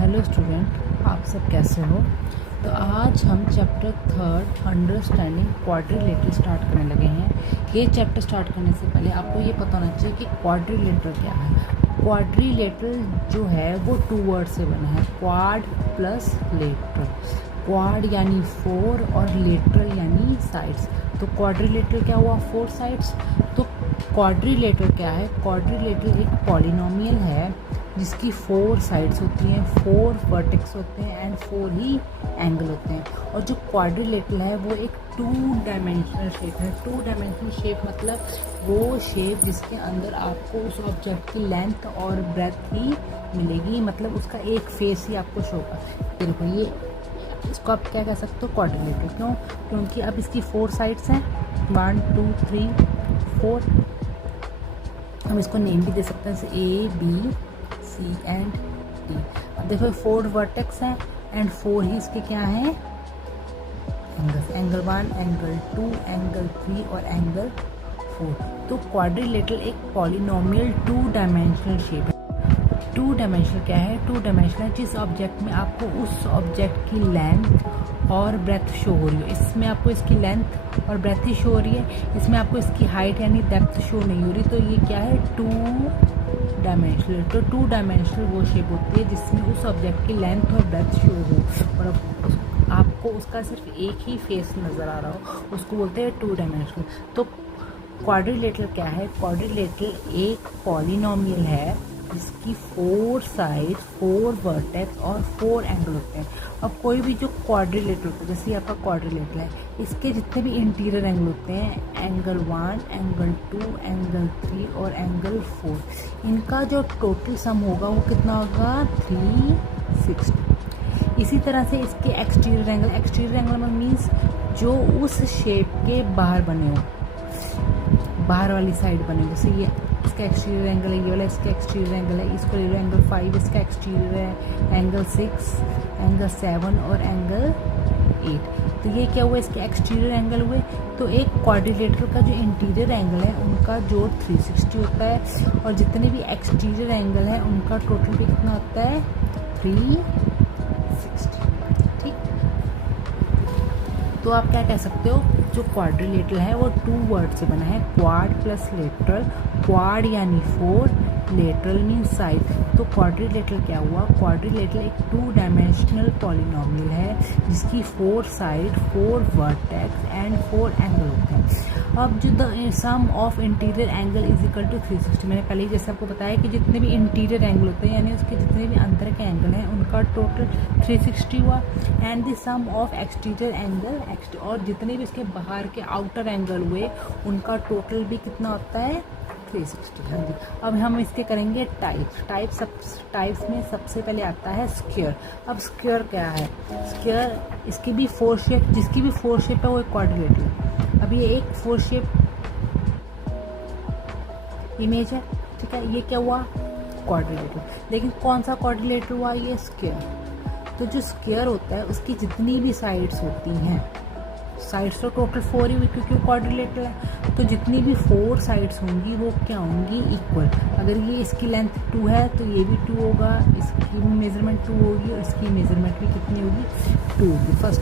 Hello student, आप सब कैसे हो। तो आज हम चैप्टर 3 अंडरस्टैंडिंग क्वाड्रिलेटरल स्टार्ट करने लगे हैं। ये चैप्टर स्टार्ट करने से पहले आपको ये पता होना चाहिए कि क्वाड्रिलेटरल क्या है। क्वाड्रिलेटरल जो है वो 2 वर्ड से बना है, क्वाड प्लस लेटरल। क्वाड यानी 4 और लेटरल यानी साइड्स। तो क्वाड्रिलेटरल क्या हुआ, 4 साइड्स। तो क्वाड्रिलेटरल क्या है, क्वाड्रिलेटरल एक पॉलिनोमियल है जिसकी 4 साइड्स होती हैं, 4 वर्टेक्स होते हैं एंड 4 ही एंगल होते हैं। और जो क्वाड्रिलेटरल है वो एक 2 डायमेंशनल शेप है। 2 डायमेंशनल शेप मतलब वो शेप जिसके अंदर आपको उस ऑब्जेक्ट की लेंथ और ब्रेथ ही मिलेगी, मतलब उसका एक फेस ही आपको शो होगा। देखो ये इसको आप क्या कह सकते हो, क्वाड्रिलेटरल। क्यों? क्योंकि अब इसकी 4 साइड्स हैं, 1 2 3 4। हम इसको नेम भी दे सकते हैं जैसे A B C and D. अब देखो 4 वर्टेक्स हैं एंड 4 ही इसके क्या हैं, एंगल्स। एंगल 1, एंगल 2, एंगल 3 और एंगल 4। तो क्वाड्रिलेटरल एक पॉलिनोमियल 2 डायमेंशनल शेप है। 2 डायमेंशनल क्या है, 2 डायमेंशनल जिस ऑब्जेक्ट में आपको उस ऑब्जेक्ट की लेंथ और ब्रेथ शो हो रही हो। इसमें आपको इसकी लेंथ और ब्रेथ ही शो हो रही है, इसमें आपको इसकी हाइट यानी डेप्थ शो नहीं हो रही। तो ये क्या है, 2 डायमेंशनल। तो 2 डायमेंशनल वो शेप होती है जिसमें उस ऑब्जेक्ट की लेंथ और ब्रेथ शो हो और आपको उसका सिर्फ एक ही फेस नज़र आ रहा हो, उसको बोलते हैं 2 डायमेंशनल। तो क्वाड्रिलेटरल क्या है, क्वाड्रिलेटरल एक पॉलिनोमियल है जिसकी 4 साइड, 4 वर्टेक्स और 4 एंगल होते हैं। अब कोई भी जो क्वाड्रिलेटरल होता है, जैसे आपका क्वाड्रिलेटरल है, इसके जितने भी इंटीरियर एंगल होते हैं, एंगल 1, एंगल 2, एंगल 3 और एंगल 4, इनका जो टोटल सम होगा वो कितना होगा, 360। इसी तरह से इसके एक्सटीरियर एंगल मीन्स जो उस शेप के बाहर बने हो, बाहर वाली साइड बने। जैसे ये इसका एक्सटीरियर एंगल है, ये वाला इसका एक्सटीरियर एंगल है, इसको ले लो एंगल 5, इसका एक्सटीरियर है एंगल 6, एंगल 7 और एंगल 8। तो ये क्या हुआ, इसके एक्सटीरियर एंगल हुए। तो एक क्वाड्रिलेटरल का जो इंटीरियर एंगल है उनका जोड़ 360 होता है और जितने भी एक्सटीरियर एंगल है उनका टोटल भी कितना होता है, 360। ठीक, तो आप क्या कह सकते हो, जो क्वाड्रिलेटरल है वो 2 वर्ड से बना है, क्वाड प्लस लेटरल। क्वाड यानी 4, लेटरल मीन साइड। तो क्वाड्रिलेटरल क्या हुआ, क्वाड्रिलेटरल एक 2 डायमेंशनल पॉलिनोमियल है जिसकी 4 साइड, 4 वर्टेक्स एंड 4 एंगल होते हैं। अब जो the sum of interior angle is equal to 360, मैंने पहले ही जैसे आपको बताया कि जितने भी इंटीरियर एंगल होते हैं यानी उसके जितने भी अंदर के एंगल हैं उनका टोटल 360 हुआ। And the sum of exterior angle, और जितने भी इसके बाहर के आउटर एंगल हुए उनका टोटल भी कितना होता है, 360। हाँ जी, अब हम इसके करेंगे टाइप्स में सबसे पहले आता है स्क्वायर। अब स्क्वायर क्या है, स्क्वायर इसकी भी 4 शेप, जिसकी भी 4 शेप है वो एक क्वाड्रिलेटरल है। अब ये एक 4 शेप इमेज है, ठीक है, ये क्या हुआ, क्वाड्रिलेटरल। लेकिन कौन सा क्वाड्रिलेटरल हुआ, ये स्क्वायर। तो जो स्क्वायर होता है उसकी जितनी भी साइड्स होती हैं, साइड्स तो टोटल 4 ही हुई क्योंकि वो क्वाड्रिलेटरल है, तो जितनी भी 4 साइड्स होंगी वो क्या होंगी, इक्वल। अगर ये इसकी लेंथ 2 है तो ये भी 2 होगा, इसकी मेजरमेंट 2 होगी और इसकी मेजरमेंट भी कितनी होगी, 2 होगी। First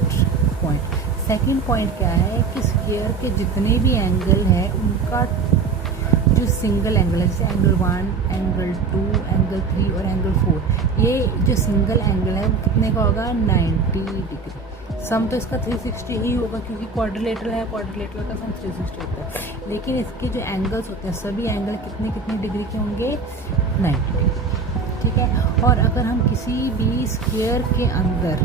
point. सेकंड पॉइंट क्या है कि स्क्वायर के जितने भी एंगल हैं उनका जो सिंगल एंगल है, जैसे एंगल 1, एंगल 2, एंगल 3 और एंगल 4, ये जो सिंगल एंगल है वो कितने का होगा, 90 डिग्री। सम तो इसका 360 ही होगा क्योंकि क्वाड्रिलेटरल है, क्वाड्रिलेटरल का सम 360 होता है। लेकिन इसके जो एंगल्स होते हैं सभी एंगल कितने कितने डिग्री के होंगे, 90 डिग्री। ठीक है, और अगर हम किसी भी स्क्वायर के अंदर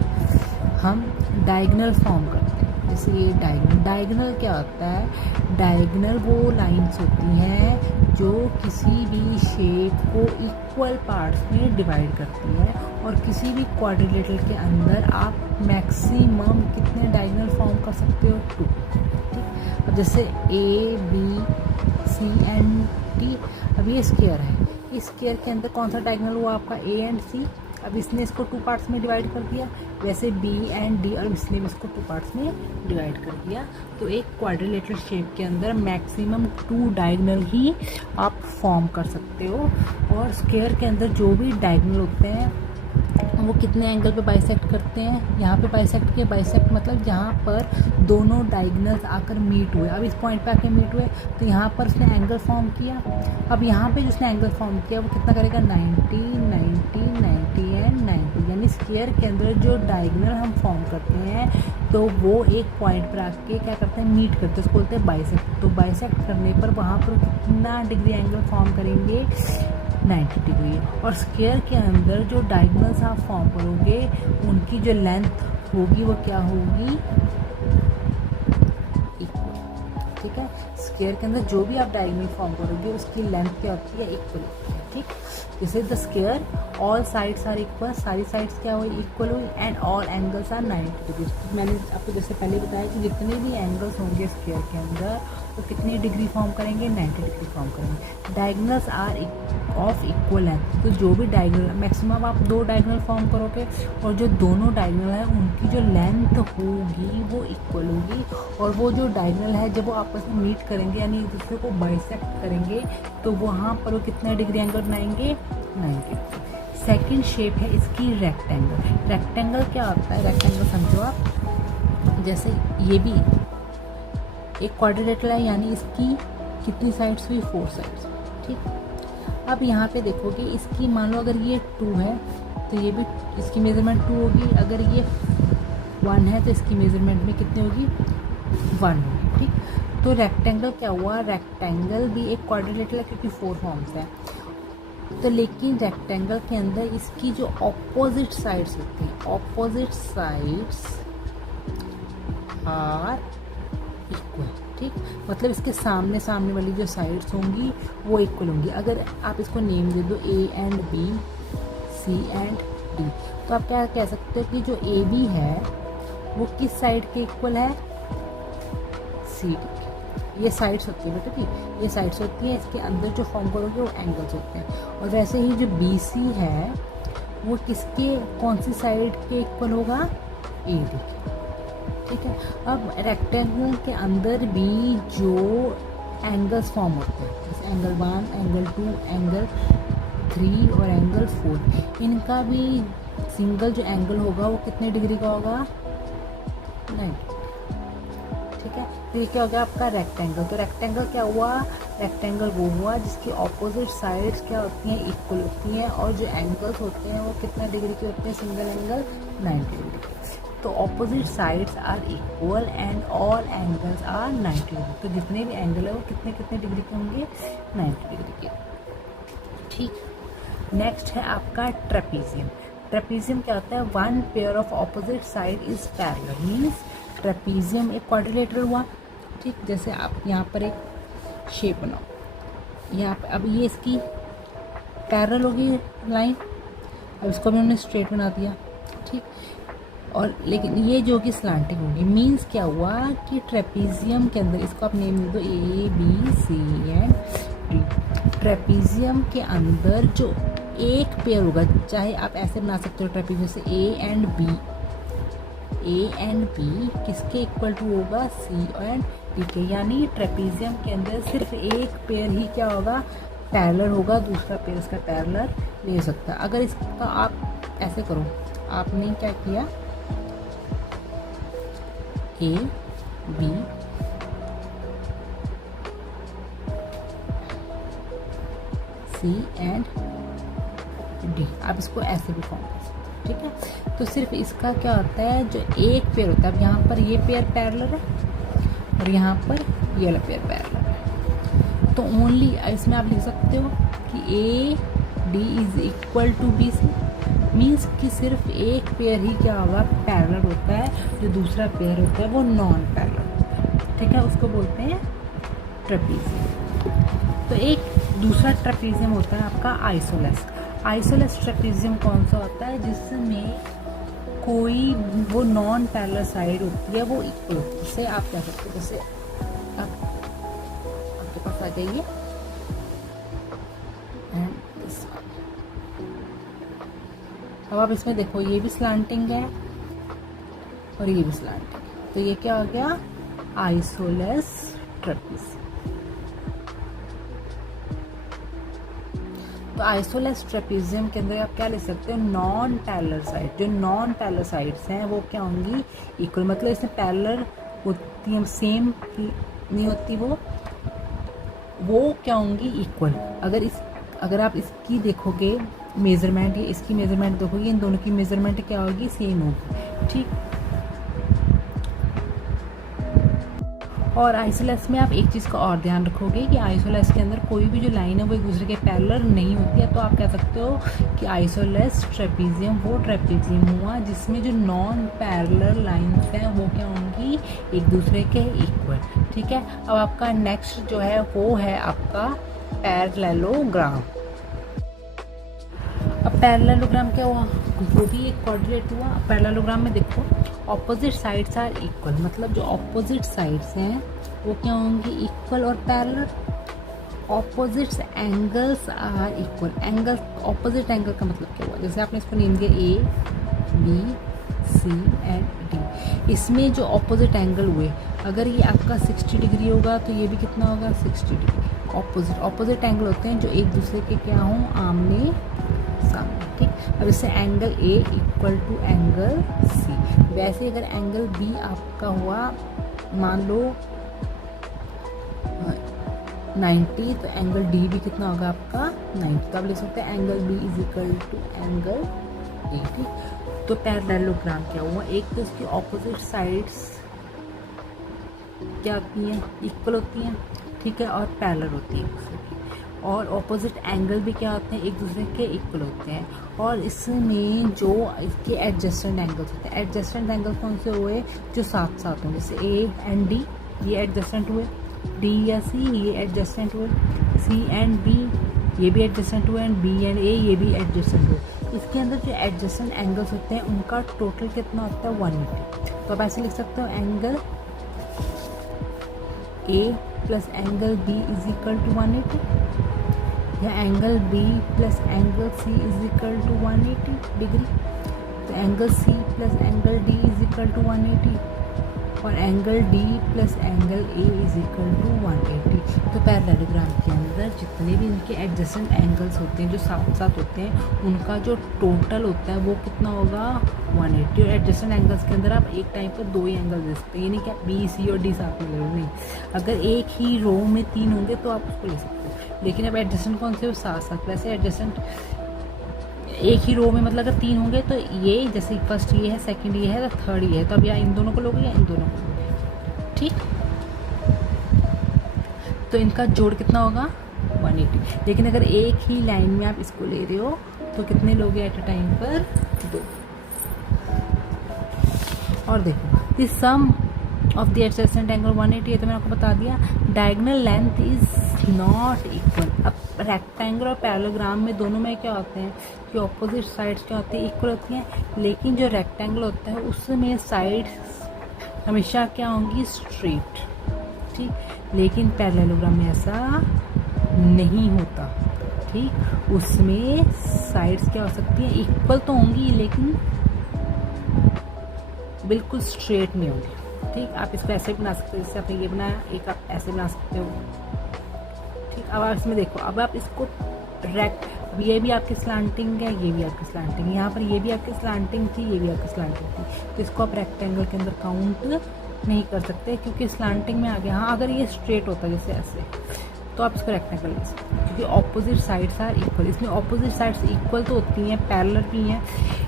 हम डायगोनल फॉर्म करते हैं, जैसे ये डायगोनल क्या होता है, डायगोनल वो लाइंस होती हैं जो किसी भी शेप को इक्वल पार्ट्स में डिवाइड करती है। और किसी भी क्वाड्रिलेटरल के अंदर आप मैक्सिमम कितने डायगोनल फॉर्म कर सकते हो, 2। ठीक, अब जैसे A B C and D, अब ये स्क्वायर है, इस स्क्वायर के अंदर कौन सा डायगोनल हुआ आपका, ए एंड सी। अब इसने इसको 2 पार्ट्स में डिवाइड कर दिया, वैसे बी एंड डी और इसने भी इसको 2 पार्ट्स में डिवाइड कर दिया। तो एक क्वाड्रिलेटरल शेप के अंदर मैक्सिमम 2 डायगोनल ही आप फॉर्म कर सकते हो। और स्क्वायर के अंदर जो भी डायगोनल होते हैं वो कितने एंगल पे बाइसेक्ट करते हैं, यहाँ पे बाइसेक्ट के, बाइसेक्ट मतलब जहाँ पर दोनों डायगोनल्स आकर मीट हुए। अब इस पॉइंट पे आके मीट हुए तो यहाँ पर उसने एंगल फॉर्म किया। अब यहाँ पे जिसने एंगल फॉर्म किया वो कितना करेगा, 90 90 90 एंड 90। यानी स्क्वायर के अंदर जो डायगोनल हम फॉर्म करते हैं तो वो एक पॉइंट पर आके क्या करते हैं, मीट करते हैं, उसको बोलते हैं बाइसेक्ट। तो बाइसेक्ट करने पर वहाँ पर कितना डिग्री एंगल फॉर्म करेंगे, 90 डिग्री। और स्क्वायर के अंदर जो डायगोनल्स आप फॉर्म करोगे उनकी जो लेंथ होगी वो क्या होगी, इक्वल। ठीक है, स्क्वायर के अंदर जो भी आप डायगोनल फॉर्म करोगे उसकी लेंथ क्या होती है, इक्वल। ठीक, this is the square, all sides are equal, सारी साइड्स क्या हुई, इक्वल हुई, and all angles are 90 degree. मैंने आपको जैसे पहले बताया कि जितने भी एंगल्स होंगे स्क्वायर के अंदर तो कितनी डिग्री फॉर्म करेंगे, 90 डिग्री फॉर्म करेंगे। Diagonals are of equal length, तो जो भी डायगोनल, मैक्सिमम आप 2 डायगोनल फॉर्म करोगे और जो दोनों डायगोनल है उनकी जो लेंथ होगी वो इक्वल होगी। और वो जो डायगोनल है जब वो आपस में मीट करेंगे यानी एक दूसरे को बाइसेक्ट करेंगे तो वहाँ पर वो कितने डिग्री एंगल बनाएंगे, 90। सेकेंड शेप है इसकी रेक्टेंगल। रेक्टेंगल क्या होता है, रेक्टेंगल समझो आप, जैसे ये भी एक क्वाड्रिलेटरल है यानी इसकी कितनी साइड्स हुई, 4 साइड्स। ठीक, अब यहाँ पे देखोगे इसकी, मान लो अगर ये 2 है तो ये भी इसकी मेजरमेंट 2 होगी, अगर ये 1 है तो इसकी मेजरमेंट में कितनी होगी, 1 होगी। ठीक, तो रेक्टेंगल क्या हुआ, रेक्टेंगल भी एक क्वाड्रिलेटरल है क्योंकि 4 फॉर्म्स है। तो लेकिन रेक्टेंगल के अंदर इसकी जो ऑपोजिट साइड्स होती हैं, ऑपोजिट साइड्स आर इक्वल। ठीक, मतलब इसके सामने सामने वाली जो साइड्स होंगी वो इक्वल होंगी। अगर आप इसको नेम दे दो A and B, C and D, तो आप क्या कह सकते हो कि जो AB है वो किस साइड के इक्वल है, CD के। ये साइड्स होती है बेटा, ठीक, ये साइड्स होती हैं, इसके अंदर जो फॉर्म करोगे वो एंगल्स होते हैं। और वैसे ही जो BC है वो किसके, कौन सी साइड के इक्वल होगा, AD के। ठीक है, अब रेक्टेंगल के अंदर भी जो एंगल्स फॉर्म होते हैं जैसे एंगल 1, एंगल 2, एंगल 3 और एंगल 4, इनका भी सिंगल जो एंगल होगा वो कितने डिग्री का होगा, 90। ठीक है, तो ये क्या हो गया आपका रेक्टेंगल। तो रेक्टेंगल क्या हुआ, रेक्टेंगल वो हुआ जिसकी ऑपोजिट साइड्स क्या होती हैं, इक्वल होती हैं, और जो एंगल्स होते हैं वो कितना डिग्री के होते हैं, सिंगल एंगल 90 डिग्री के। तो opposite sides are equal and all angles are 90 degree. तो जितने भी एंगल है वो कितने कितने डिग्री के होंगे, 90 डिग्री के। ठीक, नेक्स्ट है आपका ट्रेपीजियम। ट्रेपीजियम क्या होता है, one pair of opposite side is parallel, means trapezium एक क्वाड्रिलेटरल हुआ। ठीक, जैसे आप यहाँ पर एक शेप बनाओ, यहाँ पर अब ये इसकी पैरेलल होगी लाइन, अब इसको भी हमने स्ट्रेट बना दिया। ठीक, और लेकिन ये जो कि स्लांटिंग होगी, मीन्स क्या हुआ कि ट्रेपीजियम के अंदर, इसको आप नेम दो A B C and D। Trapezium के अंदर जो एक पेयर होगा, चाहे आप ऐसे बना सकते हो ट्रेपीजियम से A एंड B किसके इक्वल टू होगा, C एंड D के। यानी ट्रेपीजियम के अंदर सिर्फ एक पेयर ही क्या होगा, पैरेलल होगा, दूसरा पेयर इसका पैरेलल नहीं हो सकता। अगर इसका आप ऐसे करो, आपने क्या किया, A B C and D, आप इसको ऐसे भी फॉर्म कर सकते हो। ठीक है, तो सिर्फ इसका क्या होता है, जो एक पेयर होता है, अब यहाँ पर ये पेयर पैरेलल है और यहाँ पर ये वाला पेयर पैरेलल है, तो ओनली इसमें आप लिख सकते हो कि A D is equal to BC, means कि सिर्फ एक पेयर ही क्या होगा, पैरेलल होता है, जो दूसरा पेयर होता है वो नॉन पैरेलल होता है। ठीक है, उसको बोलते हैं ट्रेपीजियम। तो एक दूसरा ट्रेपीजियम होता है आपका आइसोलेस। आइसोलेस ट्रेपीजियम कौन सा होता है, जिसमें कोई वो नॉन पैरेलल साइड होती है वो इक्वल होती है। जैसे आप क्या सकते हो, जैसे आपके पास आ जाइए एंड दिस वन। अब आप इसमें देखो, ये भी स्लांटिंग है और ये भी स्लांटिंग है, तो ये क्या हो गया, आइसोलेस ट्रेपीजियम। तो आइसोलेस ट्रेपेजियम के अंदर आप क्या ले सकते हो, नॉन पैरेलल साइड। जो नॉन पैरेलल साइड्स हैं वो क्या होंगी, इक्वल, मतलब इसमें पैरेलल होती है, सेम नहीं होती, वो क्या होंगी, इक्वल। अगर आप इसकी देखोगे मेजरमेंट, या इसकी मेजरमेंट देखोगे, इन दोनों की मेजरमेंट क्या होगी, सेम होगी, ठीक। और आइसोलेस में आप एक चीज़ का और ध्यान रखोगे कि आइसोलेस के अंदर कोई भी जो लाइन है वो एक दूसरे के पैरेलल नहीं होती है। तो आप कह सकते हो कि आइसोलेस ट्रेपेजियम वो ट्रेपेजियम हुआ जिसमें जो नॉन पैरेलल लाइंस हैं वो क्या होंगी, एक दूसरे के इक्वल, ठीक है। अब आपका नेक्स्ट जो है वो है आपका पैरेललोग्राम। अब पैरेललोग्राम क्या हुआ, वो भी एक क्वाड्रिलेट हुआ। पैरेललोग्राम में देखो ऑपोजिट साइड्स आर इक्वल, मतलब जो ऑपोजिट साइड्स हैं वो क्या होंगी, इक्वल और parallel. Opposite angles are equal, angle, opposite angle का मतलब क्या हुआ, जैसे आपने इसको नेम दिया A B C and D, इसमें जो ऑपोजिट एंगल हुए, अगर ये आपका 60 डिग्री होगा तो ये भी कितना होगा, 60 डिग्री। ऑपोजिट एंगल होते हैं जो एक दूसरे के क्या हों, आमने सामने, ठीक। अब इससे angle A equal to angle C, वैसे अगर एंगल बी आपका हुआ मान लो 90, तो एंगल डी भी कितना होगा आपका 90। तो आप लिख सकते हैं angle B is equal to angle A, ठीक। तो पैरेललोग्राम क्या हुआ, एक तो इसकी ऑपोजिट साइड्स क्या होती हैं, इक्वल होती हैं, ठीक है, और पैरेलल होती है एक दूसरे की, और ऑपोजिट एंगल भी क्या होते हैं, एक दूसरे के इक्वल होते हैं। और इसमें जो इसके एडजस्टेंट एंगल्स होते हैं, एडजस्टेंट एंगल कौन से हुए, जो साथ साथ हों, जैसे ए एंड डी ये एडजस्टेंट हुए, डी या सी ये एडजस्टेंट हुए, सी एंड बी ये भी एडजस्टेंट हुए, एंड बी एंड ए ये भी एडजस्टेंट हुए। इसके अंदर जो एडजस्टेंट एंगल्स होते हैं उनका टोटल कितना होता है, 180। तो आप ऐसे लिख सकते हो angle A plus angle B is equal to 180, या angle B plus angle C is equal to 180 degree. तो angle C plus angle D is equal to 180, और angle D plus angle A is equal to 180। तो parallelogram के अंदर जितने भी इनके adjacent angles होते हैं जो साथ साथ होते हैं उनका जो टोटल होता है वो कितना होगा, 180। और एडजेसेंट एंगल्स के अंदर आप एक टाइम पर दो ही एंगल दे सकते हैं, ये नहीं कि आप बी सी और डी साथ में ले लो, नहीं। अगर एक ही रो में 3 होंगे तो आप उसको ले सकते हो, लेकिन अब एडजेसेंट कौन से हो, साथ साथ। वैसे एडजेसेंट एक ही रो में मतलब अगर 3 होंगे तो ये जैसे फर्स्ट ये है, सेकंड ये है, तो थर्ड ये है, तो अब या इन दोनों को लोगे या इन दोनों को, ठीक। तो इनका जोड़ कितना होगा, 180। लेकिन अगर एक ही लाइन में आप इसको ले रहे हो तो कितने लोगे एट अ टाइम पर, 2। और देखो this sum of the adjacent angle 180 है, तो मैंने आपको बता दिया। Diagonal length is not equal. अब रेक्टेंगल और पैरेललोग्राम में दोनों में क्या होते हैं कि ऑपोजिट साइड्स क्या होती है, इक्वल होती हैं, लेकिन जो रेक्टेंगल होता है उसमें साइड्स हमेशा क्या होंगी, स्ट्रेट, ठीक। लेकिन पैरेललोग्राम में ऐसा नहीं होता, ठीक। उसमें साइड्स क्या हो सकती हैं, इक्वल तो होंगी लेकिन बिल्कुल स्ट्रेट नहीं होंगी, ठीक। आप इसको ऐसे बना सकते हो, जैसे आपने ये बनाया, एक आप ऐसे बना सकते हो, ठीक। अब आप इसमें देखो, अब आप इसको अब ये भी आपकी स्लांटिंग है, ये भी आपकी स्लांटिंग है, यहाँ पर ये भी आपकी स्लांटिंग थी, ये भी आपकी स्लांटिंग थी, तो इसको आप रेक्टेंगल के अंदर काउंट नहीं कर सकते क्योंकि स्लांटिंग में आ गया। हाँ, अगर ये स्ट्रेट होता जैसे ऐसे तो आप इसको रेक्टेंगल ले सकते हो, क्योंकि ऑपोजिट साइड्स आर इक्वल। इसमें ऑपोजिट साइड्स इक्वल तो होती हैं, पैरेलल भी हैं,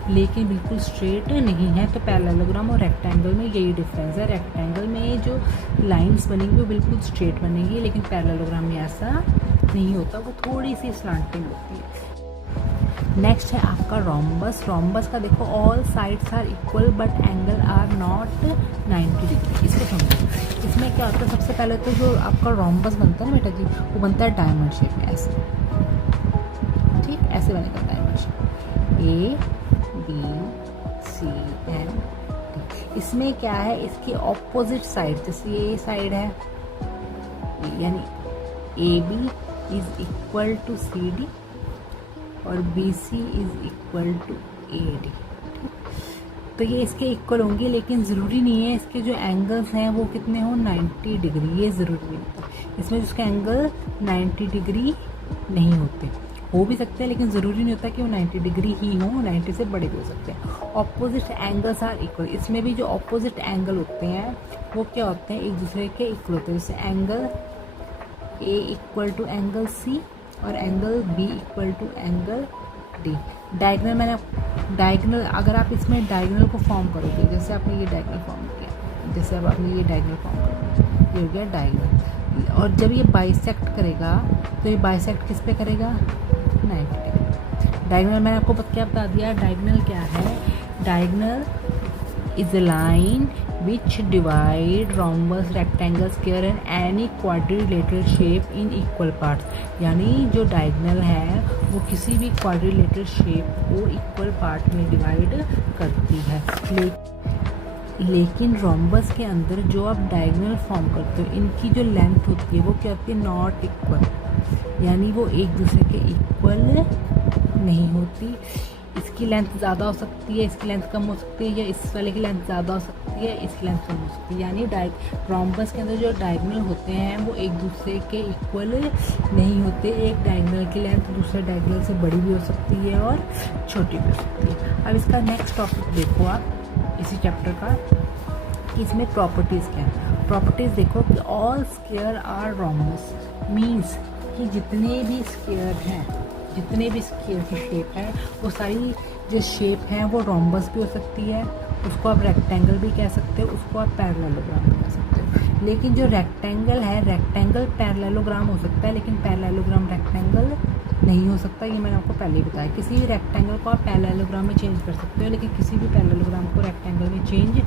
लेकिन बिल्कुल स्ट्रेट नहीं है। तो पैरेललोग्राम और रेक्टेंगल में यही डिफरेंस है। रेक्टेंगल में जो लाइंस बनेंगी वो बिल्कुल स्ट्रेट बनेंगी, लेकिन पैरेललोग्राम में ऐसा नहीं होता, वो थोड़ी सी स्लांटिंग होती है। नेक्स्ट है आपका रोम्बस। रोम्बस का देखो, all sides are equal but angle are not 90 degree. इसको समझो, इसमें क्या होता है, सबसे पहले तो जो आपका रोम्बस बनता है ना बेटा जी, वो बनता है डायमंड शेप में, ऐसे, ठीक, ऐसे बनेगा diamond shape, A B C and D. इसमें क्या है, इसकी ऑपोजिट साइड, जैसे ये साइड है, यानी A B is equal to C D और B C is equal to A D. तो ये इसके इक्वल होंगे, लेकिन ज़रूरी नहीं है इसके जो एंगल्स हैं वो कितने हों, 90 डिग्री, ये ज़रूरी नहीं है। इसमें जिसके एंगल 90 डिग्री नहीं होते, हो भी सकते हैं, लेकिन ज़रूरी नहीं होता कि वो 90 डिग्री ही हो, 90 से बड़े भी हो सकते हैं। ऑपोजिट एंगल्स आर इक्वल, इसमें भी जो ऑपोजिट एंगल होते हैं वो क्या होते हैं, एक दूसरे के इक्वल होते हैं। जैसे angle A equal to angle C और angle B equal to angle D. Diagonal अगर आप इसमें डायगनल को फॉर्म करोगे, जैसे आपने ये डायगनल फॉर्म किया, जैसे अब आपने ये डायगनल फॉर्म करोगे, ये हो गया डायगनल। और जब ये बाइसेक्ट करेगा तो ये बाइसेक्ट किस पे करेगा, 90 डिग्री। डायगनल मैंने आपको क्या बता दिया, डायगनल क्या है, diagonal is a line which divide rhombus, rectangle, square and any quadrilateral shape in equal parts। यानी जो डायगनल है वो किसी भी quadrilateral shape को equal part में डिवाइड करती है। लेकिन रोम्बस के अंदर जो आप डायगनल फॉर्म करते हो, इनकी जो लेंथ होती है वो क्या होती है, नॉट इक्वल, यानी वो एक दूसरे के इक्वल नहीं होती। इसकी लेंथ ज़्यादा हो सकती है, इसकी लेंथ कम हो सकती है, या इस वाले की लेंथ ज़्यादा हो सकती है, इसकी लेंथ कम हो सकती है। यानी रोम्बस के अंदर जो डायगनल होते हैं वो एक दूसरे के इक्वल नहीं होते। एक डायगनल की लेंथ दूसरे डायगनल से बड़ी भी हो सकती है और छोटी भी हो सकती है। अब इसका नेक्स्ट टॉपिक देखो आप इसी चैप्टर का, कि इसमें प्रॉपर्टीज़ क्या है। प्रॉपर्टीज़ देखो कि all square are rhombus, means कि जितने भी स्क्वायर हैं, जितने भी स्क्वायर की शेप है वो सारी जो शेप है वो रोम्बस भी हो सकती है, उसको आप रेक्टेंगल भी कह सकते हो, उसको आप पैरेललोग्राम भी कह सकते हो। लेकिन जो रेक्टेंगल है, रेक्टेंगल पैरेललोग्राम हो सकता है, लेकिन पैरेललोग्राम रेक्टेंगल नहीं हो सकता। ये मैंने आपको पहले ही बताया। किसी भी रेक्टेंगल को आप पैरेललोग्राम में चेंज कर सकते हो, लेकिन किसी भी पैरेललोग्राम को रेक्टेंगल में चेंज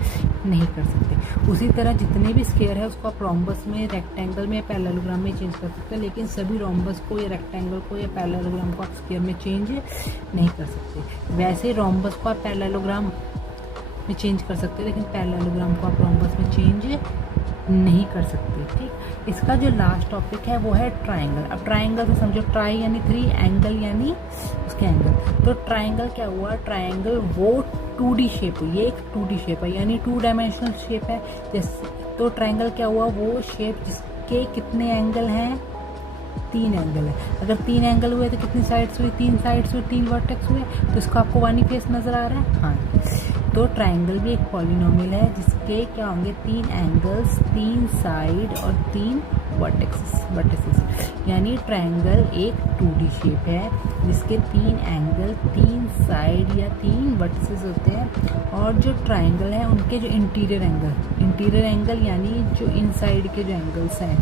नहीं कर सकते। उसी तरह जितने भी स्क्वायर है उसको आप रोम्बस में, रेक्टेंगल में, पैरेललोग्राम में चेंज कर सकते हो, लेकिन सभी रोम्बस को या रेक्टेंगल को या पैरेललोग्राम को आप स्क्वायर में चेंज नहीं कर सकते। वैसे रोम्बस को आप पैरेललोग्राम में चेंज कर सकते हो, लेकिन पैरेललोग्राम को आप रोम्बस में चेंज नहीं कर सकते। ठीक, इसका जो लास्ट टॉपिक है वो है ट्राइंगल। अब ट्राइंगल से समझो, ट्राई यानी 3, एंगल यानी उसके एंगल। तो ट्राइंगल क्या हुआ, ट्राइंगल वो 2D शेप हुई, ये एक 2D शेप है, यानी 2 डायमेंशनल शेप है। जैसे तो ट्राइंगल क्या हुआ, वो शेप जिसके कितने एंगल हैं, 3 एंगल है। अगर 3 एंगल हुए तो कितनी साइड्स हुई, 3 साइड्स हुई, 3 वर्टेक्स हुए। तो इसको आपको वन ही फेस नज़र आ रहा है। हाँ, तो ट्राइंगल भी एक पॉलिनोमियल है जिसके क्या होंगे, 3 एंगल्स, 3 साइड और 3 वर्टेक्सेस। यानी ट्राइंगल एक 2D शेप है जिसके 3 एंगल, 3 साइड या 3 वर्टेक्सेस होते हैं। और जो ट्राइंगल है उनके जो इंटीरियर एंगल यानी जो इनसाइड के जो एंगल्स हैं,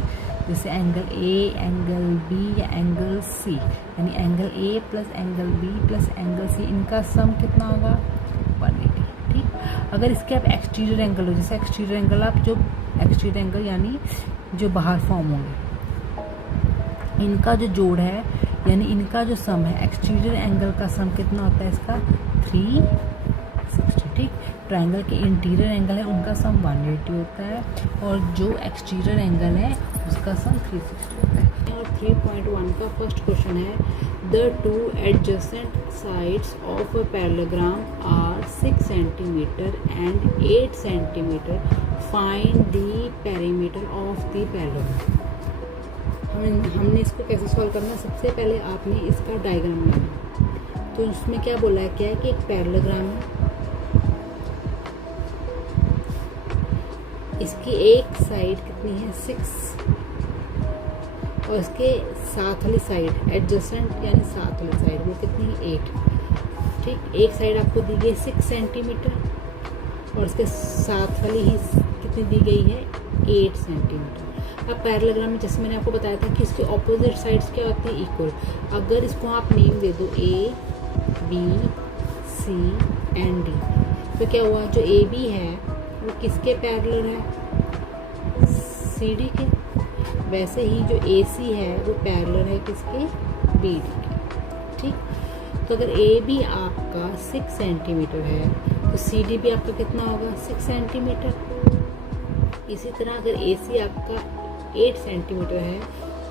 जैसे एंगल ए, एंगल बी या एंगल सी, यानी angle A plus angle B plus angle C, इनका सम कितना होगा, 180। ठीक, अगर इसके आप एक्सटीरियर एंगल हो, जैसे एक्सटीरियर एंगल आप जो एक्सटीरियर एंगल यानी जो बाहर फॉर्म होंगे, इनका जो जोड़ है यानी इनका जो सम है, एक्सटीरियर एंगल का सम कितना होता है इसका, 360। ठीक, ट्राइंगल के इंटीरियर एंगल है उनका सम 180 होता है, और जो एक्सटीरियर एंगल है उसका सम 360 होता है। और 3.1 का फर्स्ट क्वेश्चन है, the 2 adjacent sides of a parallelogram are 6 centimetre and 8 centimetre, find the perimeter of the parallelogram. हमने इसको कैसे सॉल्व करना है, सबसे पहले आपने इसका डायग्राम बनाना। तो उसमें क्या बोला है, क्या है कि एक पैरेललोग्राम है, इसकी एक साइड कितनी है, 6, और इसके साथ वाली साइड एडजेसेंट यानी साथ वाली साइड वो कितनी है, 8। ठीक, एक साइड आपको दी गई 6 सेंटीमीटर और इसके साथ वाली ही कितनी दी गई है, 8 सेंटीमीटर। अब पैरेललोग्राम में जैसे मैंने आपको बताया था कि इसके ऑपोजिट साइड्स क्या होती है, इक्वल। अगर इसको आप नेम दे दो ए, बी, सी एंड डी, तो क्या हुआ, जो ए बी है वो किसके पैरेलल है, सी डी के। वैसे ही जो ए सी है वो पैरेलल है किसके, बी डी के। ठीक, तो अगर ए बी आपका 6 सेंटीमीटर है तो सी डी भी आपका कितना होगा, 6 सेंटीमीटर। इसी तरह अगर ए सी आपका 8 सेंटीमीटर है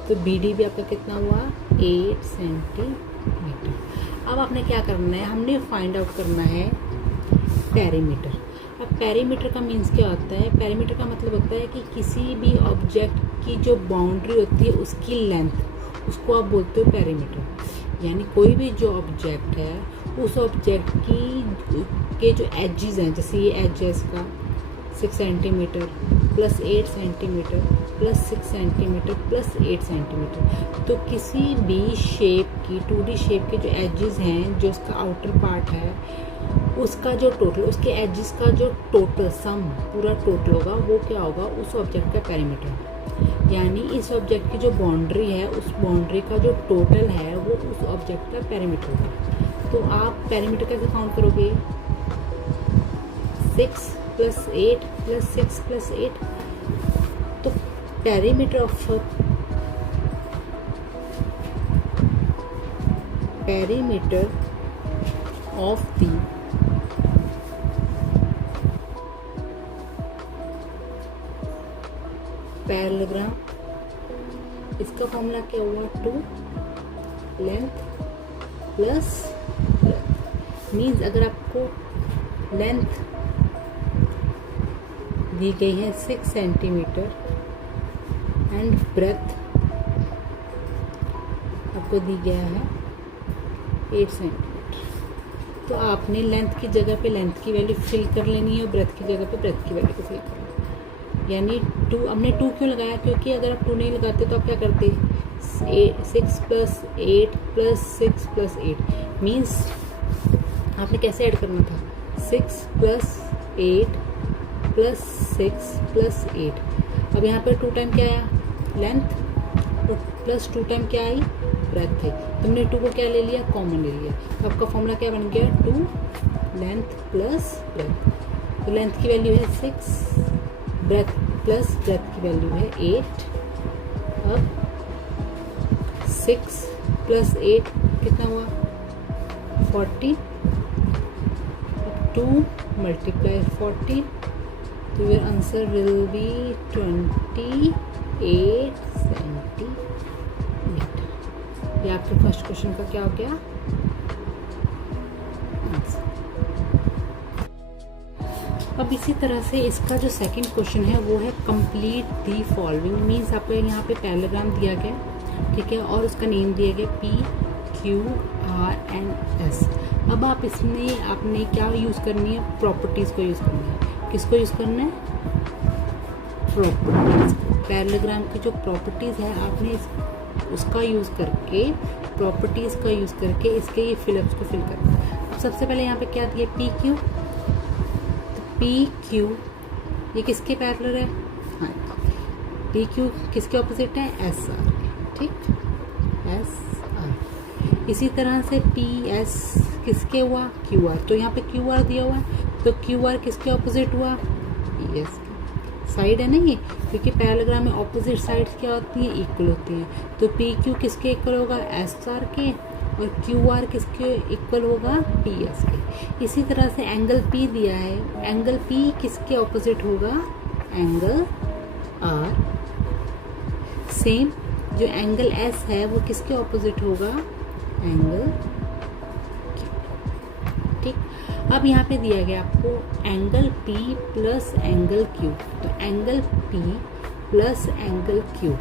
तो बी डी भी आपका कितना हुआ, 8 सेंटीमीटर। अब आपने क्या करना है, हमने फाइंड आउट करना है पेरीमीटर। अब पेरीमीटर का मीन्स क्या होता है, पेरीमीटर का मतलब होता है कि किसी भी ऑब्जेक्ट की जो बाउंड्री होती है उसकी लेंथ, उसको आप बोलते हो पेरीमीटर। यानी कोई भी जो ऑब्जेक्ट है उस ऑब्जेक्ट के जो एजेस हैं, जैसे ये एज है इसका 6 centimetre plus 8 centimetre plus 6 centimetre plus 8 centimetre, तो किसी भी शेप की 2D शेप के जो एजेस हैं, जो उसका आउटर पार्ट है, उसका जो टोटल, उसके एजेस का जो टोटल सम पूरा टोटल होगा वो क्या होगा, उस ऑब्जेक्ट का पेरीमीटर। यानी इस ऑब्जेक्ट की जो बाउंड्री है, उस बाउंड्री का जो टोटल है वो उस ऑब्जेक्ट का पेरीमीटर होगा। तो आप पेरीमीटर कैसे काउंट करोगे, 6 + 8 + 6 + 8, तो पेरीमीटर ऑफ द पैरेललोग्राम, इसका फॉर्मूला क्या हुआ, 2 लेंथ प्लस ब्रेथ। मीन्स अगर आपको लेंथ दी गई है 6 सेंटीमीटर एंड ब्रेथ आपको दी गया है 8 सेंटीमीटर, तो आपने लेंथ की जगह पे लेंथ की वैल्यू फिल कर लेनी है और ब्रेथ की जगह पे ब्रेथ की वैल्यू को फिल करना है। यानी 2, हमने 2 क्यों लगाया, क्योंकि अगर आप 2 नहीं लगाते तो आप क्या करते, 6 + 8 + 6 + 8, मीन्स आपने कैसे ऐड करना था, 6 + 8 + 6 + 8। अब यहाँ पर 2 टाइम क्या आया, लेंथ, प्लस 2 टाइम क्या आई, ब्रेथ है। तुमने 2 को क्या ले लिया, कॉमन ले लिया, तो आपका फॉर्मूला क्या बन गया, 2 लेंथ प्लस ब्रेथ। तो लेंथ की वैल्यू है 6, ब्रेथ प्लस ब्रेथ की वैल्यू है 8। अब 6 + 8 कितना हुआ, 40। अब 2 × 40, तो your answer will be 28 centimetre. ये आपके फर्स्ट क्वेश्चन का क्या हो गया, आंसर। अब इसी तरह से इसका जो सेकंड क्वेश्चन है वो है कंप्लीट दी फॉलोइंग। मीन्स आपको यहाँ पे पैरेललोग्राम दिया गया, ठीक है, और उसका नेम दिया गया P, Q, R and S। अब आप इसमें आपने क्या यूज़ करनी है, प्रॉपर्टीज़ को यूज़ करना है। किसको यूज़ करना है, प्रॉपर्टीज़। पैरेललोग्राम की जो प्रॉपर्टीज़ है आपने उसका यूज़ करके, प्रॉपर्टीज़ का यूज़ करके इसके ये फिलअप्स को फिल करना है। अब सबसे पहले यहाँ पे क्या दिया, PQ, तो PQ ये किसके पैरेलल है, हाँ, PQ किसके ऑपोजिट है, SR, ठीक, SR। इसी तरह से PS किसके हुआ, QR, तो यहाँ पे QR दिया हुआ है, तो QR किसके ऑपोजिट हुआ, PS साइड है ना ये, क्योंकि पैरेललोग्राम में ऑपोजिट साइड्स क्या होती हैं, इक्वल होती हैं। तो PQ किसके इक्वल होगा, SR के, और QR किसके इक्वल होगा, PS के। इसी तरह से एंगल P दिया है, एंगल P किसके ऑपोजिट होगा, एंगल R। सेम जो एंगल S है वो किसके ऑपोजिट होगा, एंगल Q, ठीक। अब यहाँ पे दिया गया आपको angle P plus angle Q, तो angle P plus angle Q,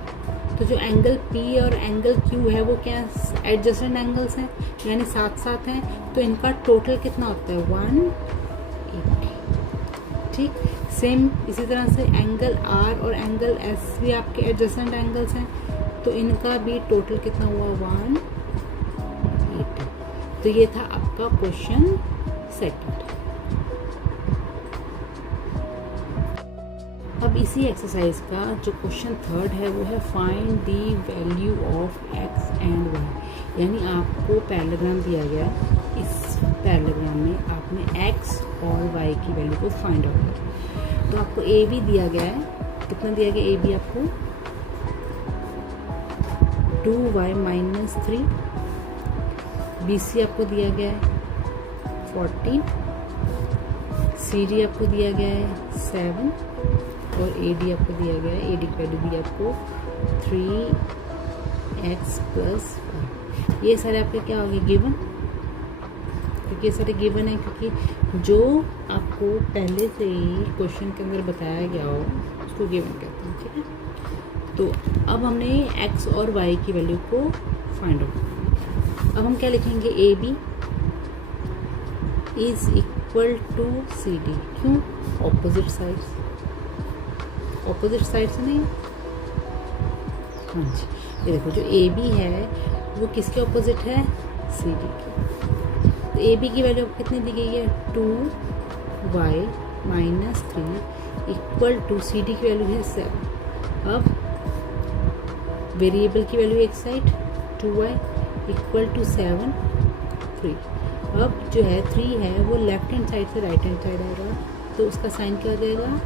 तो जो एंगल P और एंगल Q है वो क्या एडजेसेंट एंगल्स हैं, यानी साथ साथ हैं, तो इनका टोटल कितना होता है, 180, ठीक। सेम इसी तरह से एंगल R और एंगल S भी आपके एडजेसेंट एंगल्स हैं, तो इनका भी टोटल कितना हुआ, 180। तो ये था आपका क्वेश्चन सेकंड। अब इसी एक्सरसाइज का जो क्वेश्चन थर्ड है वो है find the value of x and y। यानी आपको पैरेललोग्राम दिया गया, इस पैरेललोग्राम में आपने x और y की वैल्यू को फाइंड आउट करना। तो आपको a भी दिया गया है, कितना दिया गया, a भी आपको 2y - 3, BC आपको दिया गया है 14, CD आपको दिया गया है 7, और AD आपको दिया गया है, AD की वैल्यू दी आपको 3x + 5। ये सारे आपके क्या हो गए, गिवन, क्योंकि ये सारे गिवन है, क्योंकि जो आपको पहले से ही क्वेश्चन के अंदर बताया गया हो उसको गिवन कहते हैं, ठीक है। तो अब हमने x और y की वैल्यू को फाइंड आउट करना है। अब हम क्या लिखेंगे, A B is equal to C D. क्यों? ऑपोजिट साइड्स, ऑपोजिट साइड्स नहीं। हाँ जी, ये देखो जो ए बी है वो किसके ऑपोजिट है, सी डी के। तो ए बी की वैल्यू कितनी दी गई है, 2y minus 3 equal to C D की वैल्यू है 7। अब वेरिएबल की वैल्यू एक साइड 2y इक्वल टू 7 3। अब जो है 3 है वो लेफ्ट हैंड साइड से राइट हैंड साइड आएगा, तो उसका साइन क्या हो जाएगा,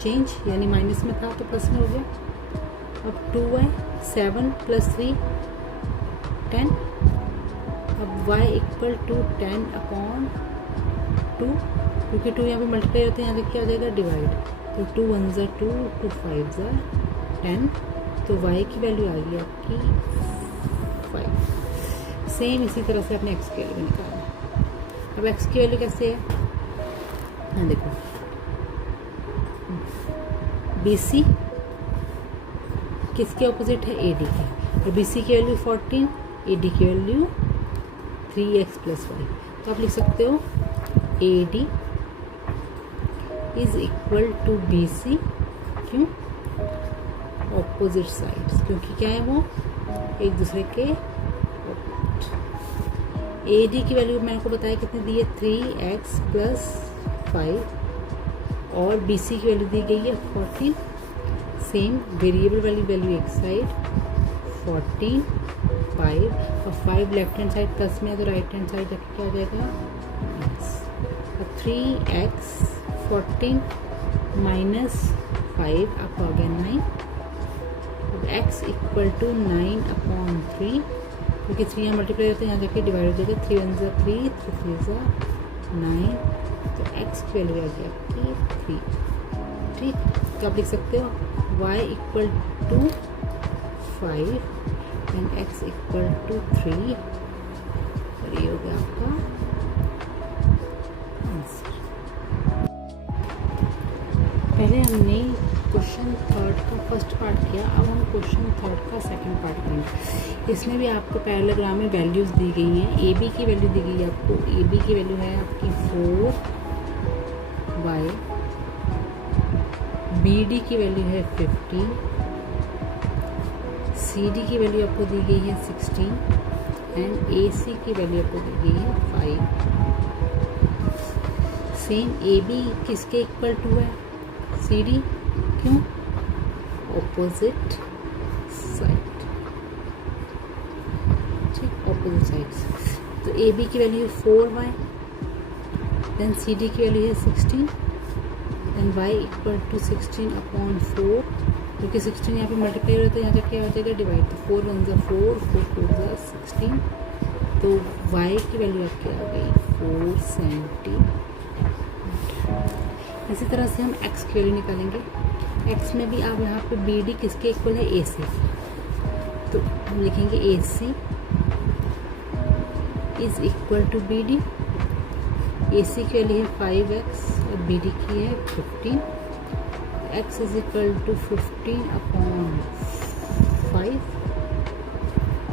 चेंज, यानी माइनस में था तो प्लस में हो गया। अब 2y 7 प्लस 3 10। अब y इक्वल टू 10 अपॉन 2, क्योंकि 2 यहाँ पे मल्टीप्लाई होते हैं, यहाँ पे क्या हो जाएगा, डिवाइड। तो 2 1 ज़ा 2, 2 5 ज़ा 10। तो y की वैल्यू आ गई आपकी 5। सेम इसी तरह से अपने x की वैल्यू निकालना। अब x की वैल्यू कैसे है, हाँ देखो, BC किसके ऑपोजिट है, AD के। तो BC की वैल्यू 14, AD की वैल्यू 3x प्लस 5। तो आप लिख सकते हो AD is equal to BC। क्यों? ऑपोजिट साइड्स, क्योंकि क्या है वो एक दूसरे के ऑपोजिट। AD की वैल्यू मैंने को बताया कितनी दी है, 3x प्लस 5, और BC की वैल्यू दी गई है 14। सेम वेरिएबल वाली वैल्यू एक साइड 14 5, और 5 लेफ्ट हैंड साइड प्लस में है तो राइट हैंड साइड जाके क्या हो जाएगा, और 3x 14 माइनस 5 आपका हो गया 9। अब x इक्वल टू 9 अपॉन 3, क्योंकि 3 यहाँ मल्टीप्लाई होते हैं, यहाँ जाके डिवाइड हो जाएगा। 3 1 ज़ा 3, 3 3 ज़ा 9। तो x की वैल्यू आ गई आपकी 3। ठीक, तो आप लिख सकते हो y equal to 5 and x equal to 3, और ये हो गया आपका आंसर। पहले हमने क्वेश्चन थर्ड का फर्स्ट पार्ट किया, अब हम क्वेश्चन थर्ड का सेकंड पार्ट करेंगे। इसमें भी आपको पैरेललोग्राम में वैल्यूज़ दी गई हैं। ए बी की वैल्यू दी गई है आपको, ए बी की वैल्यू है आपकी 4y, बी डी की वैल्यू है 15, सी डी की वैल्यू आपको दी गई है 16 एंड ए सी की वैल्यू आपको दी गई है 5। सेम ए बी किसके इक्वल टू है, सी डी। क्यों? Opposite side. ठीक, ऑपोजिट साइड्स। तो ए बी की वैल्यू है 4y, देन सी डी की वैल्यू है 16, then y equal to 16 upon 4, क्योंकि 16 यहाँ पे मल्टीप्लाई होता है, यहाँ तक क्या हो जाएगा, डिवाइड। तो 4 1 ज़ा 4, 4 2 ज़ा 16। तो y की वैल्यू आपकी आ गई 4 सेंटीमीटर। इसी तरह से हम x की वैल्यू निकालेंगे। x में भी आप यहाँ पे बी डी किसके इक्वल है, ए सी। तो हम लिखेंगे A C is equal to B D. A C की वैल्यू है 5x और बी डी की है 15। x is equal to 15 upon 5।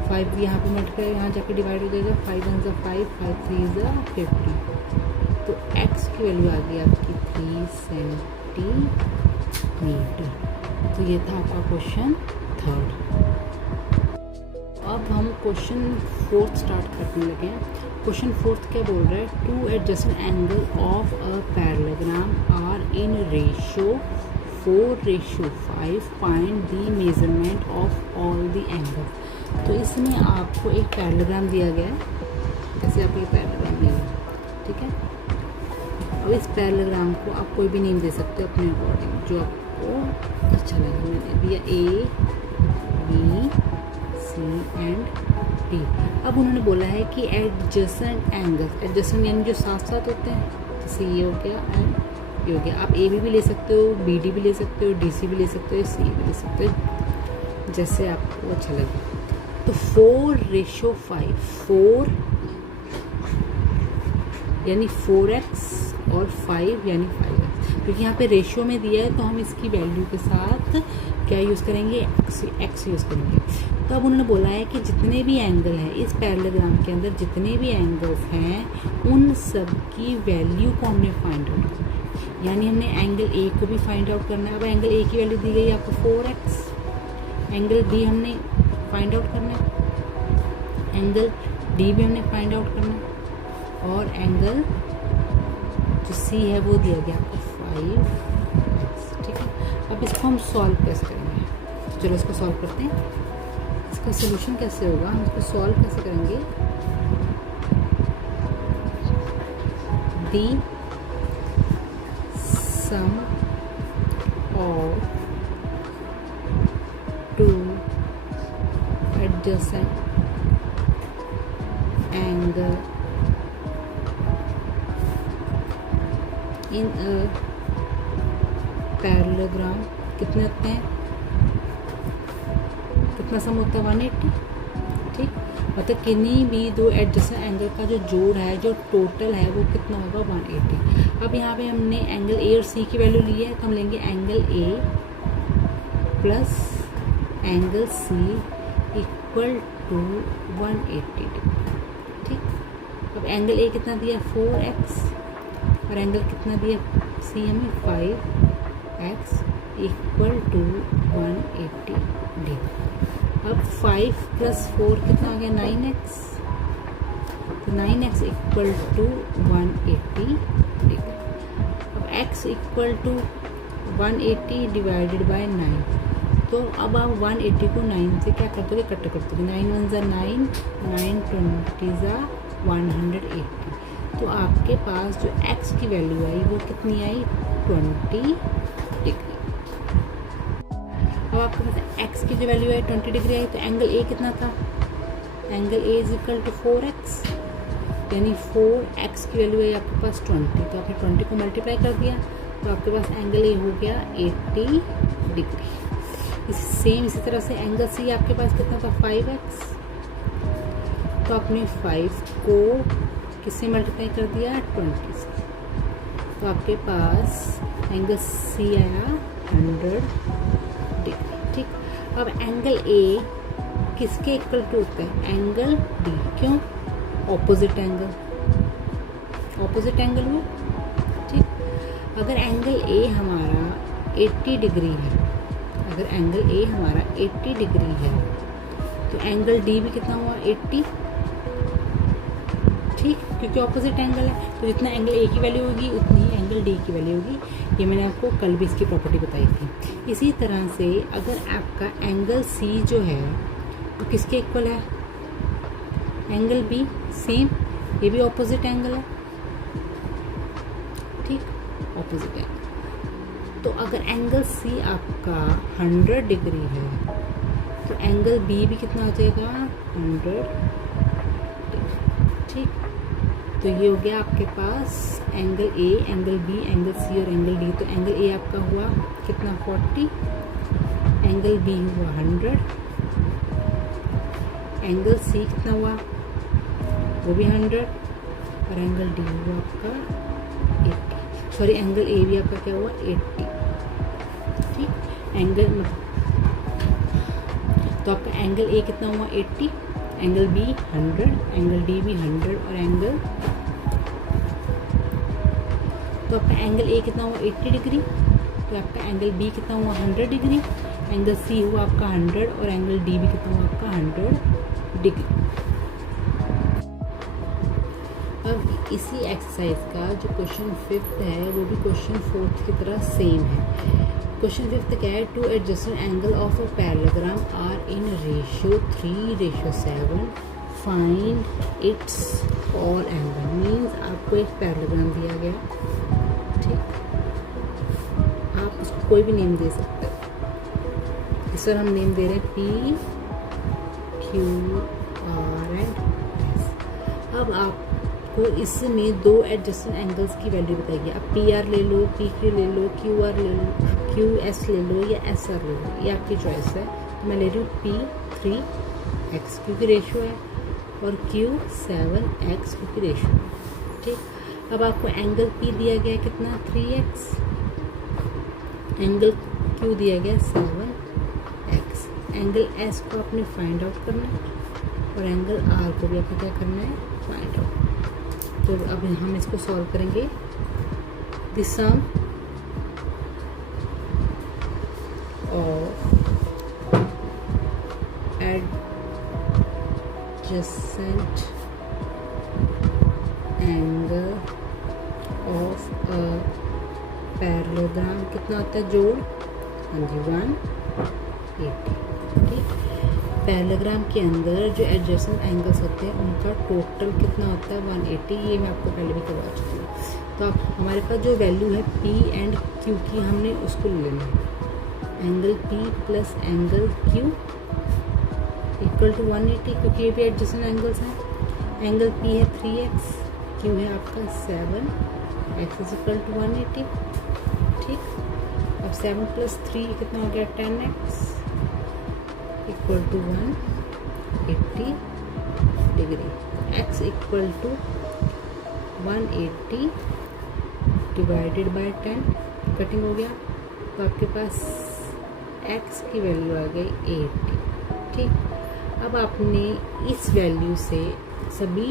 5 यहाँ पे मल्टीप्लाई, यहाँ जाके डिवाइड हो जाएगा। 5 1 ज़ा 5, 5 3 ज़ा 50। तो x की वैल्यू आ गई आपकी 3 सेंटीमीटर। तो ये था आपका क्वेश्चन थर्ड। अब हम क्वेश्चन फोर्थ स्टार्ट करने लगे हैं। क्वेश्चन फोर्थ क्या बोल रहा है, 2 adjacent angle of a parallelogram are in ratio 4:5, find the measurement of all the angle. तो इसमें आपको एक पैरेललोग्राम दिया गया है, जैसे आप ये पैरेललोग्राम लिया, ठीक है। अब इस पैरेललोग्राम को आप कोई भी नेम दे सकते हो अपने अकॉर्डिंग, जो आपको अच्छा लगे। मैंने दिया A B C and D. अब उन्होंने बोला है कि एडजेसेंट एंगल, एडजेसेंट यानी जो साथ साथ होते हैं, जैसे ये हो गया एंड ये हो गया। आप ए बी भी ले सकते हो, बी डी भी ले सकते हो, डी सी भी ले सकते हो, सी भी ले सकते हो, जैसे आपको अच्छा लगे। तो 4:5, 4 यानी 4x और 5 यानी 5x। क्योंकि यहाँ पे रेशियो में दिया है तो हम इसकी वैल्यू के साथ क्या यूज़ करेंगे, एक्स यूज़ करेंगे। तो अब उन्होंने बोला है कि जितने भी एंगल हैं इस पैरेललोग्राम के अंदर, जितने भी एंगल्स हैं उन सब की वैल्यू को हमने फाइंड आउट करना है। यानी हमने एंगल ए को भी फाइंड आउट करना है। अब एंगल ए की वैल्यू दी गई आपको 4x, एंगल बी हमने फाइंड आउट करना है, एंगल डी भी हमने फाइंड आउट करना है, और एंगल जो सी है वो दिया गया आपको 5x। ठीक है, अब इसको हम सॉल्व कैसे करेंगे, चलो इसको सॉल्व करते हैं। इसका सोल्यूशन कैसे होगा, हम इसको सॉल्व कैसे करेंगे। The sum of two adjacent angle in a parallelogram कितने होते हैं, कितना सम होता है 180। ठीक, मतलब किन्हीं भी दो एडजेसेंट एंगल का जो जोड़ है, जो टोटल है वो कितना होगा 180। अब यहाँ पे हमने एंगल ए और सी की वैल्यू ली है तो हम लेंगे angle A plus angle C equal to 180 degree. ठीक, अब एंगल ए कितना दिया 4x और एंगल कितना दिया सी हमें 5x इक्वल टू 180 डिग्री। अब 5 + 4 कितना आ गया 9x, तो 9x इक्वल टू 180 डिग्री। अब x equal to 180 divided by 9, तो अब आप 180 को 9 से क्या कर दोगे, कट कर दोगे। 9 × 1 = 9, 9 × 20 = 180। तो आपके पास जो x की वैल्यू आई वो कितनी आई 20 डिग्री। अब आपके पास x की जो वैल्यू आई 20 डिग्री आई, तो एंगल a कितना था, एंगल a = 4x, यानी 4x की वैल्यू आई आपके पास 20, तो आपने 20 को मल्टीप्लाई कर दिया तो आपके पास एंगल a हो गया 80 डिग्री। इसी तरह से एंगल c आपके पास कितना था 5x, तो आपने 5 को किससे मल्टीप्लाई कर दिया 20 से, तो आपके पास एंगल c आया 100 डिग्री। ठीक, अब एंगल a किसके इक्वल टू होता है, एंगल d। क्यों, ऑपोजिट एंगल, ऑपोजिट एंगल हुआ। ठीक, अगर एंगल a हमारा 80 डिग्री है, अगर एंगल a हमारा 80 डिग्री है तो एंगल d भी कितना हुआ 80। ठीक, क्योंकि ऑपोजिट एंगल है, तो जितना एंगल a की वैल्यू होगी उतनी ही एंगल d की वैल्यू होगी। ये मैंने आपको कल भी इसकी प्रॉपर्टी बताई थी। इसी तरह से अगर आपका एंगल c जो है वो किसके इक्वल है, एंगल b, सेम, ये भी ऑपोजिट एंगल है। ठीक, ऑपोजिट एंगल। तो अगर एंगल c आपका 100 डिग्री है तो एंगल b भी कितना हो जाएगा 100 डिग्री। ठीक, तो ये हो गया आपके पास angle a, angle b, angle c और एंगल d। तो एंगल a आपका हुआ कितना 40, एंगल b हुआ 100, एंगल c कितना हुआ वो भी 100 और एंगल d हुआ आपका 80, सॉरी एंगल a भी आपका क्या हुआ 80। ठीक, एंगल, तो आपका एंगल a कितना हुआ 80, एंगल b 100, एंगल d भी 100 और एंगल, तो आपका एंगल a कितना हुआ 80 डिग्री, तो आपका एंगल b कितना हुआ 100 डिग्री, एंगल c हुआ आपका 100 और एंगल d भी कितना हुआ आपका 100 डिग्री। अब इसी एक्सरसाइज का जो क्वेश्चन 5th है वो भी क्वेश्चन 4th की तरह सेम है। क्वेश्चन 5th क्या है, two adjacent angle of a parallelogram are in ratio 3:7, find its all angle. Means आपको एक पैरेललोग्राम दिया गया, ठीक, आप उसको कोई भी नेम दे सकते हो। इस पर हम नेम दे रहे हैं P, Q, R and S। अब आपको इसमें दो एडजेसेंट एंगल्स की वैल्यू बताइए। आप PR ले लो, PQ ले लो, QR ले लो, QS ले लो या SR ले लो, ये आपकी चॉइस है। तो मैं ले रही हूँ P 3x क्योंकि रेशियो है और Q 7x क्योंकि रेशियो है। ठीक, अब आपको एंगल P दिया गया है कितना 3x एंगल क्यू दिया गया 7x, एंगल एस को आपने फाइंड आउट करना है और एंगल आर को भी आपको क्या करना है, फाइंड आउट। तो अब हम इसको सॉल्व करेंगे। The sum of adjacent angle of a parallelogram कितना होता है, जोड़, हाँ जी 180। ठीक, पैरेललोग्राम के अंदर जो एडजेसेंट एंगल्स होते हैं उनका टोटल कितना होता है, 180। ये मैं आपको पहले भी करवा चुकी हूँ। तो अब हमारे पास जो वैल्यू है P एंड Q की, हमने उसको लेना है। Angle P plus angle Q equal to 180, क्योंकि ये भी एडजेसेंट एंगल्स हैं। एंगल P है 3x, Q है आपका 7x इज इक्वल टू 180। ठीक, अब 7 प्लस 3 कितना हो गया, 10x equal to 180 degree. x equal to 180 divided by 10, cutting हो गया, तो आपके पास x की वैल्यू आ गई 80। ठीक, अब आपने इस वैल्यू से सभी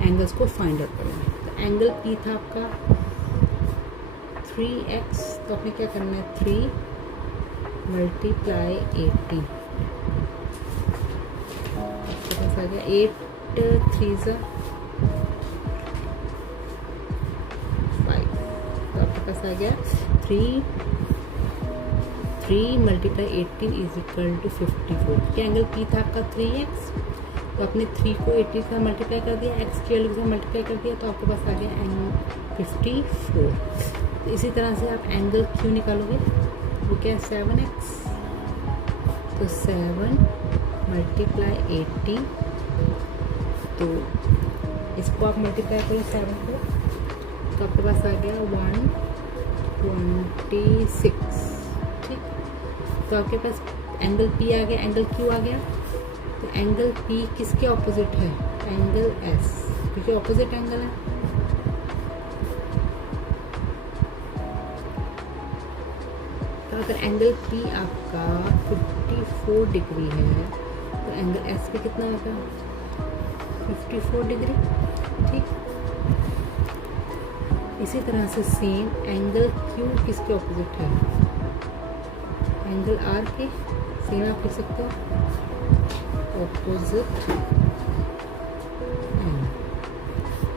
एंगल्स को फाइंड आउट करना है। तो एंगल P था आपका 3x, तो आपने क्या करना है, 3 मल्टीप्लाई 80, आपके पास आ गया 8 3 5, तो आपके पास आ गया 3 मल्टीप्लाई 80 इज इक्वल टू 54। क्या एंगल P था आपका 3x, तो आपने 3 को 80 से मल्टीप्लाई कर दिया, x की वैल्यू से मल्टीप्लाई कर दिया, तो आपके पास आ गया एंगल 54। तो इसी तरह से आप एंगल Q निकालोगे, वो क्या है 7x, तो 7 मल्टीप्लाई 80, तो इसको आप मल्टीप्लाई करो 7 को, तो आपके पास आ गया 126। ठीक, तो आपके पास एंगल P आ गया, एंगल Q आ गया। तो एंगल P किसके ऑपोजिट है, एंगल S, क्योंकि ऑपोजिट एंगल है। तो अगर एंगल P आपका 54 डिग्री है, तो एंगल S पे कितना होगा, 54 डिग्री। ठीक, इसी तरह से सेम एंगल Q किसके ऑपोजिट है, एंगल R के। सेम आप लिख सकते हो ऑपोजिट एंगल।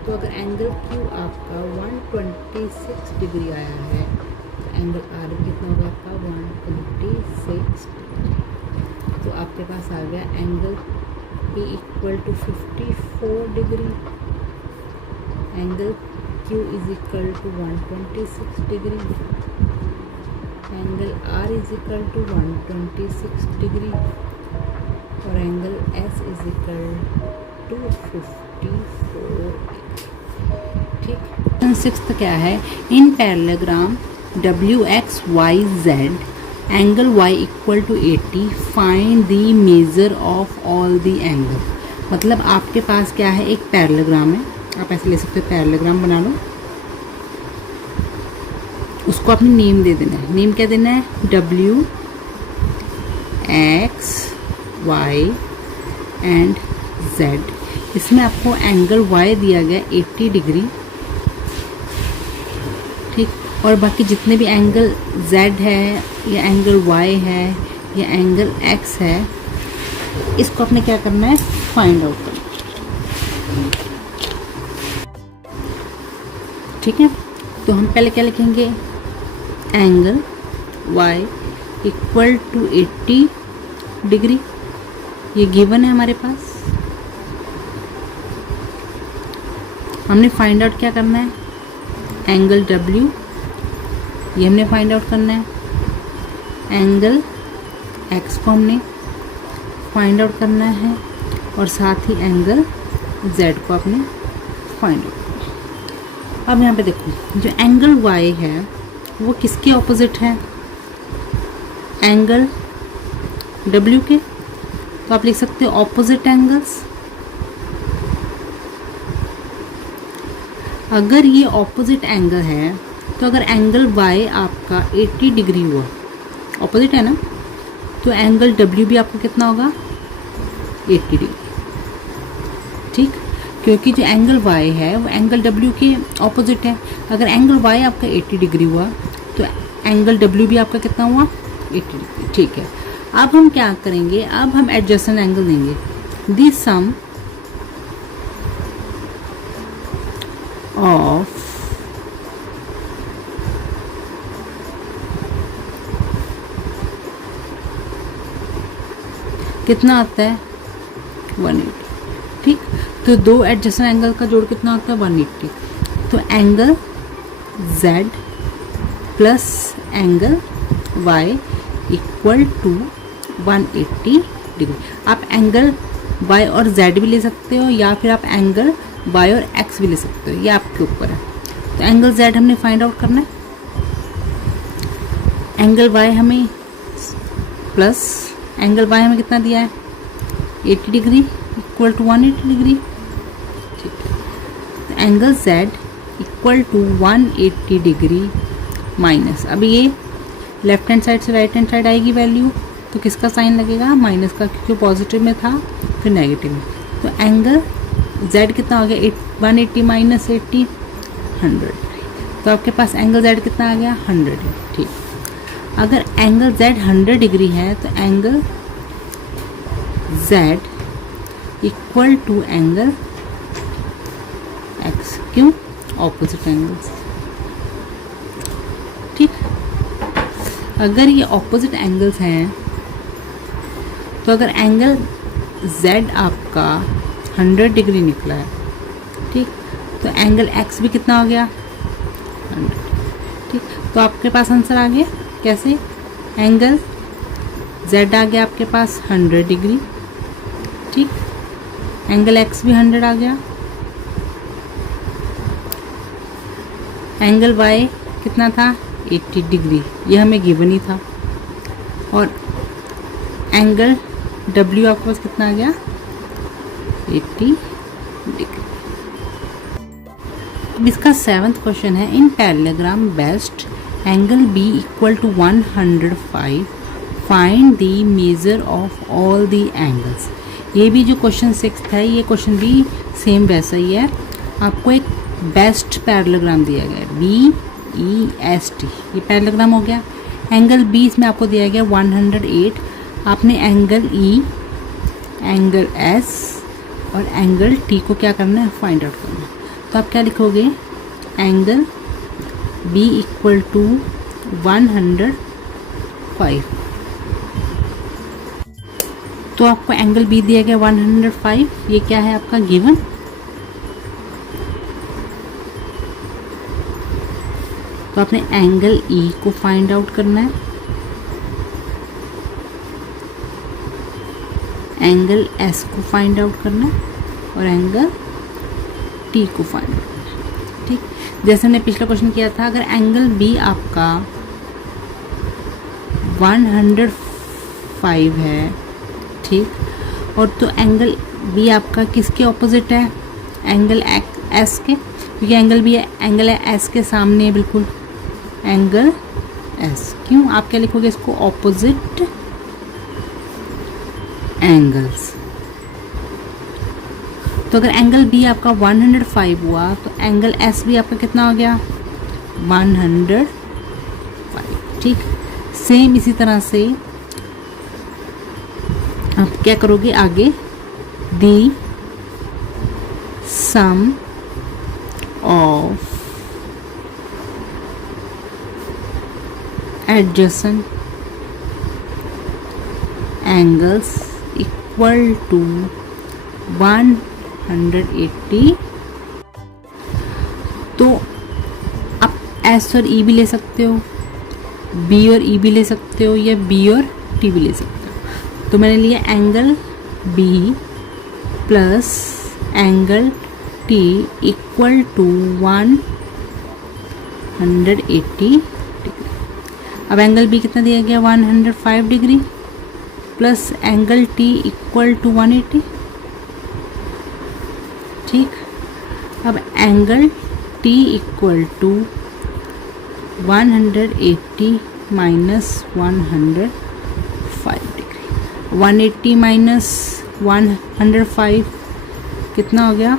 तो अगर एंगल Q आपका 126 डिग्री आया है, तो एंगल R भी कितना होगा आपका 126 डिग्री। तो आपके पास आ गया angle P equal to 54 degree, angle Q is equal to 126 degree, angle R is equal to 126 degree, और angle S is equal to 54। ठीक, सिक्स्थ क्या है, in parallelogram WXYZ angle Y equal to 80 find the measure of all the angle. मतलब आपके पास क्या है, एक parallelogram है, आप ऐसे ले सकते हो, पैरेललोग्राम बना लो, उसको आपने नेम दे देना है। नेम क्या देना है, WXY एंड Z। इसमें आपको एंगल Y दिया गया 80 डिग्री। ठीक, और बाकी जितने भी एंगल Z है या एंगल Y है या एंगल X है, इसको आपने क्या करना है, फाइंड आउट करना। ठीक है, तो हम पहले क्या लिखेंगे, angle Y equal to 80 degree, ये गिवन है हमारे पास। हमने फाइंड आउट क्या करना है, एंगल W, ये हमने फाइंड आउट करना है। एंगल X को हमने फाइंड आउट करना है, और साथ ही एंगल Z को आपने फाइंड आउट करना है। अब यहाँ पे देखो, जो एंगल Y है वो किसके ऑपोजिट है, एंगल W के। तो आप लिख सकते हो ऑपोजिट एंगल्स। अगर ये ऑपोजिट एंगल है तो अगर एंगल वाई आपका 80 डिग्री हुआ, ऑपोजिट है ना, तो एंगल डब्ल्यू भी आपका कितना होगा 80 डिग्री, ठीक, क्योंकि जो एंगल वाई है वो एंगल डब्ल्यू के ऑपोजिट है। अगर एंगल वाई आपका 80 डिग्री हुआ तो एंगल डब्ल्यू भी आपका कितना हुआ 80 डिग्री, ठीक है। अब हम क्या करेंगे, अब हम एडजेसेंट एंगल देंगे, द सम ऑफ कितना आता है 180, ठीक। तो दो एडजेसेंट एंगल का जोड़ कितना होता है 180। तो angle Z plus angle Y equal to 180 degree. आप एंगल Y और Z भी ले सकते हो या फिर आप एंगल Y और X भी ले सकते हो, ये आपके ऊपर है। तो एंगल Z हमने फाइंड आउट करना है, एंगल Y हमें प्लस एंगल Y हमें कितना दिया है 80 डिग्री इक्वल टू 180 डिग्री, ठीक है। तो angle Z equal to 180 degree minus, अब ये लेफ्ट हैंड साइड से राइट हैंड साइड आएगी वैल्यू, तो किसका साइन लगेगा माइनस का, क्योंकि पॉजिटिव में था फिर नेगेटिव में। तो एंगल Z कितना हो गया 180 माइनस 80 100, तो आपके पास एंगल Z कितना आ गया 100, ठीक। अगर एंगल Z 100 डिग्री है तो angle Z equal to angle X, क्यों ऑपोजिट एंगल्स, ठीक। अगर ये ऑपोजिट एंगल्स हैं तो अगर एंगल Z आपका 100 डिग्री निकला है, ठीक, तो एंगल X भी कितना हो गया 100, ठीक। तो आपके पास आंसर आ गया, कैसे, एंगल Z आ गया आपके पास 100 डिग्री, ठीक, एंगल X भी 100 आ गया, एंगल Y कितना था 80 डिग्री, ये हमें गिवन ही था, और एंगल W आपके पास कितना आ गया 80 डिग्री। अब इसका 7th क्वेश्चन है, in parallelogram best angle B equal to 105 find the measure of all the angles. ये भी जो क्वेश्चन 6 है, ये क्वेश्चन भी सेम वैसा ही है। आपको एक बेस्ट पैरेललोग्राम दिया गया है BEST, ये पैरेललोग्राम हो गया। एंगल B इसमें आपको दिया गया 108, आपने एंगल E, एंगल S और एंगल T को क्या करना है फाइंड आउट करना है। तो आप क्या लिखोगे, एंगल B इक्वल टू 105, तो आपको एंगल B दिया गया 105, ये क्या है आपका गिवन। तो आपने एंगल E को फाइंड आउट करना है, एंगल S को फाइंड आउट करना है और एंगल T को फाइंड आउट करना है, ठीक। जैसे हमने पिछला क्वेश्चन किया था, अगर एंगल B आपका 105 है, ठीक, और तो एंगल B आपका किसके ऑपोजिट है, एंगल S के, क्योंकि एंगल B एंगल S के सामने है बिल्कुल, एंगल S, क्यों, आप क्या लिखोगे इसको ऑपोजिट एंगल्स। तो अगर एंगल B आपका 105 हुआ तो एंगल S भी आपका कितना हो गया 105, ठीक। सेम इसी तरह से आप क्या करोगे आगे, the sum of adjacent angles equal to 180। तो आप S और E भी ले सकते हो, B और E भी ले सकते हो, या B और T भी ले सकते हो। तो मैंने लिया angle B plus angle T equal to 180 degree. अब एंगल B कितना दिया गया 105 degree plus angle T equal to 180, ठीक। अब angle T equal to 180 minus 105 degree. 180 minus 105 कितना हो गया,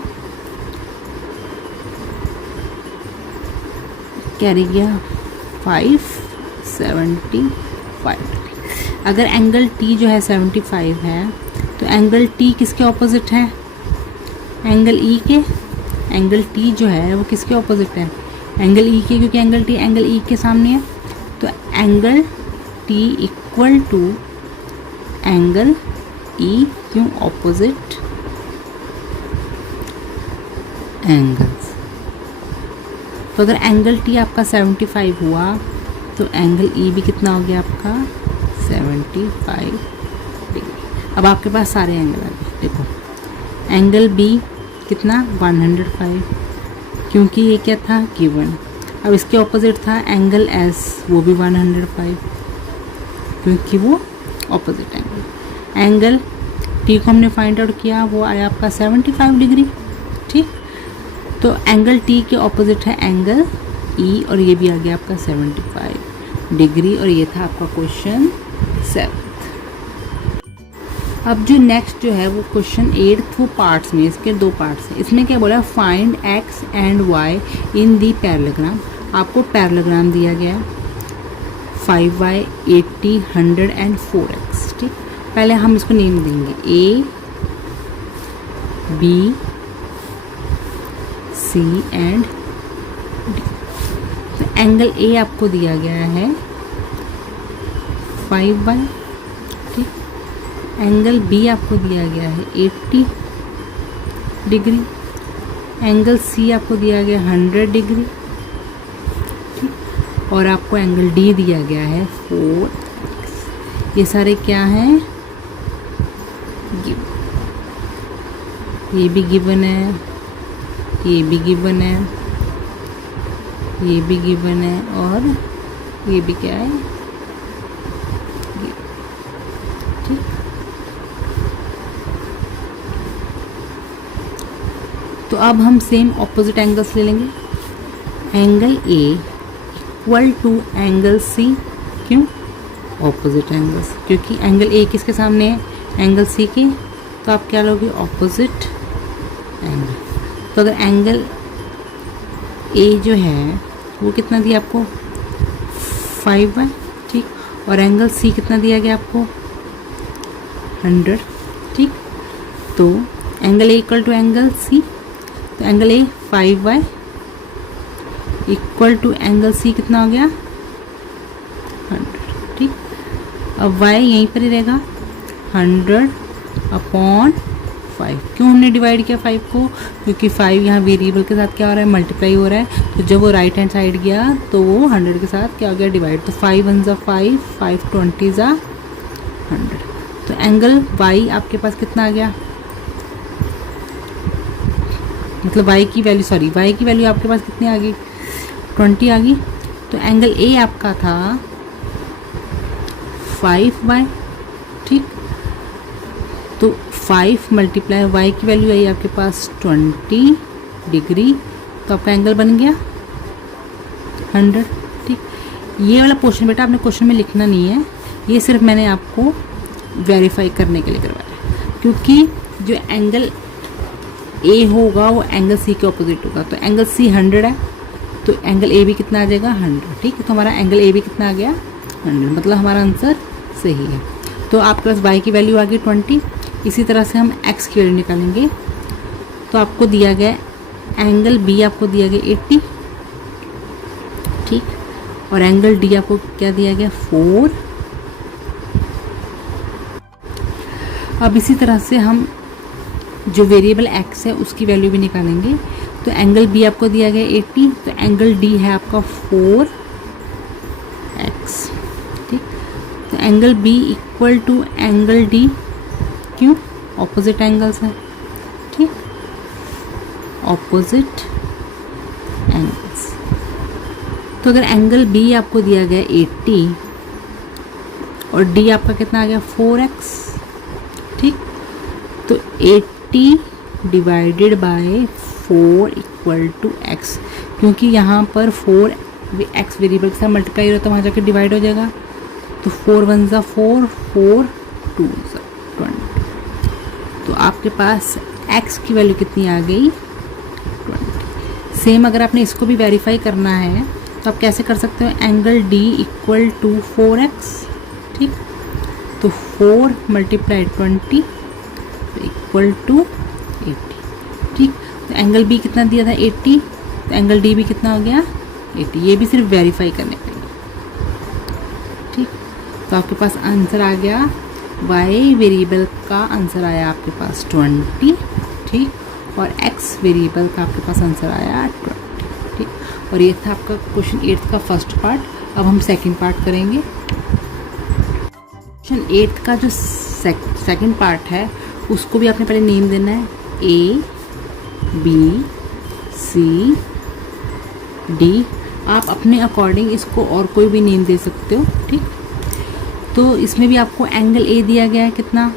कैरी गया 575 डिग्री। अगर एंगल टी जो है 75 है तो एंगल टी किसके ऑपोजिट है, एंगल ई के। एंगल टी जो है वो किसके ऑपोजिट है, एंगल ई के, क्योंकि एंगल टी एंगल ई के सामने है। तो angle T equal to angle E, क्यों, ऑपोजिट एंगल्स। तो अगर एंगल टी आपका 75 हुआ तो एंगल ई भी कितना हो गया आपका 75 डिग्री। अब आपके पास सारे एंगल आ गए। देखो एंगल बी कितना 105, क्योंकि ये क्या था गिवन। अब इसके ऑपोजिट था एंगल एस, वो भी 105, क्योंकि वो ऑपोजिट एंगल। एंगल टी को हमने फाइंड आउट किया, वो आया आपका 75 डिग्री। ठीक, तो एंगल टी के ऑपोजिट है एंगल ई, और ये भी आ गया आपका 75 डिग्री। और ये था आपका क्वेश्चन 7। अब जो नेक्स्ट जो है वो क्वेश्चन 8 वो पार्ट्स में, इसके 2 पार्ट्स हैं। इसमें क्या बोला, find X and Y in the parallelogram. आपको पैरेललोग्राम दिया गया है 5y 80 100 एंड 4x। ठीक, पहले हम इसको नेम देंगे A B C and D. तो एंगल ए आपको दिया गया है 5y। ठीक, एंगल बी आपको दिया गया है 80 डिग्री। एंगल सी आपको दिया गया 100 डिग्री। ठीक, और आपको एंगल डी दिया गया है 4x। ये सारे क्या हैं, गिवन। ये भी गिवन है, ये भी गिवन है, ये भी गिवन है, और ये भी क्या है, ठीक। तो अब हम सेम ऑपोजिट एंगल्स ले लेंगे। Angle A equal to angle C, क्यों, ऑपोजिट एंगल्स, क्योंकि एंगल ए किसके सामने है, एंगल सी के। तो आप क्या लोगे, ऑपोजिट एंगल। तो अगर एंगल ए जो है वो कितना दिया आपको 5y। ठीक, और एंगल सी कितना दिया गया आपको 100। ठीक, तो angle A equal to angle C, तो angle A 5y equal to angle C कितना हो गया 100। ठीक, अब y यहीं पर ही रहेगा 100/5। क्यों हमने डिवाइड किया 5 को, क्योंकि 5 यहाँ वेरिएबल के साथ क्या हो रहा है, मल्टीप्लाई हो रहा है। तो जब वो राइट हैंड साइड गया तो वो 100 के साथ क्या हो गया, डिवाइड। तो 5 1 ज़ा 5, 5 20 ज़ा 100। तो एंगल y आपके पास कितना आ गया, मतलब y की वैल्यू, सॉरी y की वैल्यू आपके पास कितनी आ गई 20 आ गई। तो एंगल a आपका था 5y। ठीक, तो 5 मल्टीप्लाई y की वैल्यू आई आपके पास 20 डिग्री। तो आपका एंगल बन गया 100। ठीक, ये वाला पोर्शन बेटा आपने क्वेश्चन में लिखना नहीं है, ये सिर्फ मैंने आपको वेरीफाई करने के लिए करवाया, क्योंकि जो एंगल ए होगा वो एंगल सी के ऑपोजिट होगा। तो एंगल सी 100 है, तो एंगल ए भी कितना आ जाएगा 100। ठीक है, तो हमारा एंगल ए भी कितना आ गया 100, मतलब हमारा आंसर सही है। तो आपके पास y की वैल्यू आ गई 20। इसी तरह से हम x की वैल्यू निकालेंगे। तो आपको दिया गया एंगल b आपको दिया गया 80। ठीक, और एंगल d आपको क्या दिया गया 4। अब इसी तरह से हम जो वेरिएबल x है उसकी वैल्यू भी निकालेंगे। तो एंगल b आपको दिया गया 80, तो एंगल d है आपका 4x। ठीक, तो angle b equal to angle d, क्यों, ऑपोजिट एंगल्स है। ठीक, ऑपोजिट एंगल्स। तो अगर एंगल b आपको दिया गया 80 और d आपका कितना आ गया 4x। ठीक, तो 80 divided by 4 equal to x, क्योंकि यहाँ पर 4 एक्स वेरिएबल के साथ मल्टीप्लाई हो रहा है तो वहाँ जाकर डिवाइड हो जाएगा। तो 4 1 ज़ा 4, 4 2 ज़ा 20। तो आपके पास एक्स की वैल्यू कितनी आ गई? 20। सेम अगर आपने इसको भी वेरीफाई करना है तो आप कैसे कर सकते हो? Angle D equal to 4x, ठीक। तो 4 मल्टीप्लाई 20 इक्वल टू 80, ठीक। तो एंगल बी कितना दिया था? 80। तो एंगल डी भी कितना हो गया? 80। ये भी सिर्फ वेरीफाई करने के लिए, ठीक। तो आपके पास आंसर आ गया, वाई वेरिएबल का आंसर आया आपके पास 20, ठीक। और एक्स वेरिएबल का आपके पास आंसर आया 20, ठीक। और ये था आपका क्वेश्चन 8 का फर्स्ट पार्ट। अब हम सेकंड पार्ट करेंगे। क्वेश्चन 8 का जो सेकंड पार्ट है उसको भी आपने पहले नेम देना है, ए बी सी डी। आप अपने अकॉर्डिंग इसको और कोई भी नेम दे सकते हो, ठीक। तो इसमें भी आपको एंगल ए दिया गया है कितना?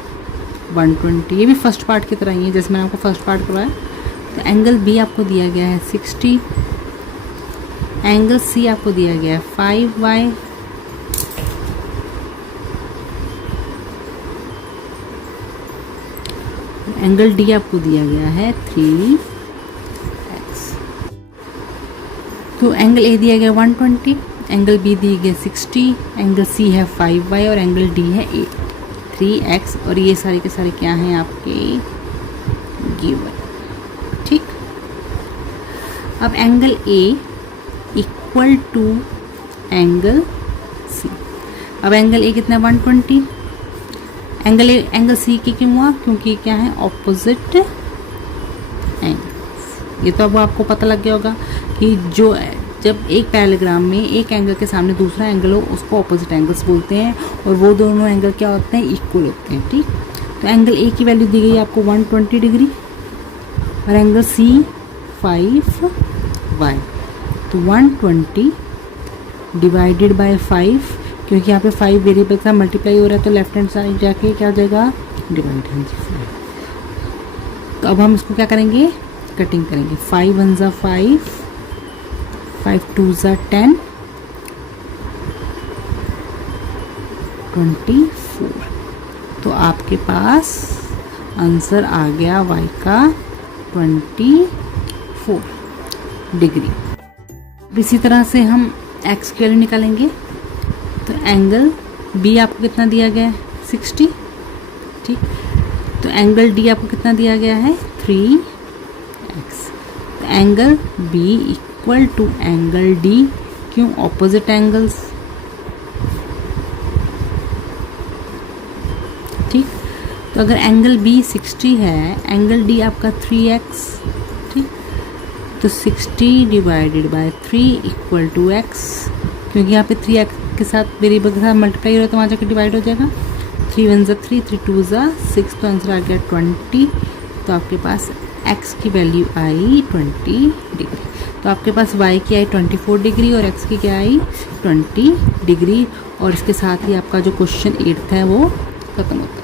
120। ये भी फर्स्ट पार्ट की तरह ही है जैसे मैंने आपको फर्स्ट पार्ट करवाया। तो एंगल बी आपको दिया गया है 60। एंगल सी आपको दिया गया है 5y। एंगल डी आपको दिया गया है 3x। तो एंगल ए दिया गया 120, एंगल बी दिया गया 60, एंगल सी है 5y और एंगल डी है 3x। और ये सारे के सारे क्या हैं आपके? गिवन, ठीक। अब angle A equal to angle C. अब एंगल ए कितना? 120। एंगल ए एंगल सी की क्यों हुआ? क्योंकि क्या है? Opposite angles. ये तो अब आपको पता लग गया होगा कि जो जब एक पैरालेग्राम में एक एंगल के सामने दूसरा एंगल हो उसको ऑपोजिट एंगल्स बोलते हैं, और वो दोनों एंगल क्या होते हैं? इक्वल होते हैं, ठीक। तो एंगल ए की वैल्यू दी गई आपको 120 डिग्री और एंगल सी 5y। तो 120 डिवाइडेड बाय 5, क्योंकि यहाँ पे 5 वेरिएबल का मल्टीप्लाई हो रहा है तो लेफ्ट हैंड साइड जाके क्या हो जाएगा? डिवाइड। हाँ जी 5। तो अब हम इसको क्या करेंगे? कटिंग करेंगे। 5 1 ज़ा 5, 5 2 ज़ा 10, 24। तो आपके पास आंसर आ गया y का 24 डिग्री। इसी तरह से हम x की वैल्यू निकालेंगे। तो एंगल b आपको कितना दिया गया है? 60, ठीक। तो एंगल d आपको कितना दिया गया है? 3x। तो angle b equal to angle d, क्यों? ऑपोजिट एंगल्स, ठीक। तो अगर एंगल b 60 है, एंगल d आपका 3x, ठीक। तो 60 divided by 3 equal to x, क्योंकि यहाँ पे 3x के साथ वेरिएबल के साथ मल्टीप्लाई हो रहा है तो वहाँ जाकर डिवाइड हो जाएगा। 3 1 ज़ा 3, 3 2 ज़ा 6। तो आंसर आ गया 20। तो आपके पास x की वैल्यू आई 20 डिग्री। तो आपके पास y की आई 24 डिग्री और x की क्या आई? 20 डिग्री। और इसके साथ ही आपका जो क्वेश्चन 8 है वो ख़त्म होता है।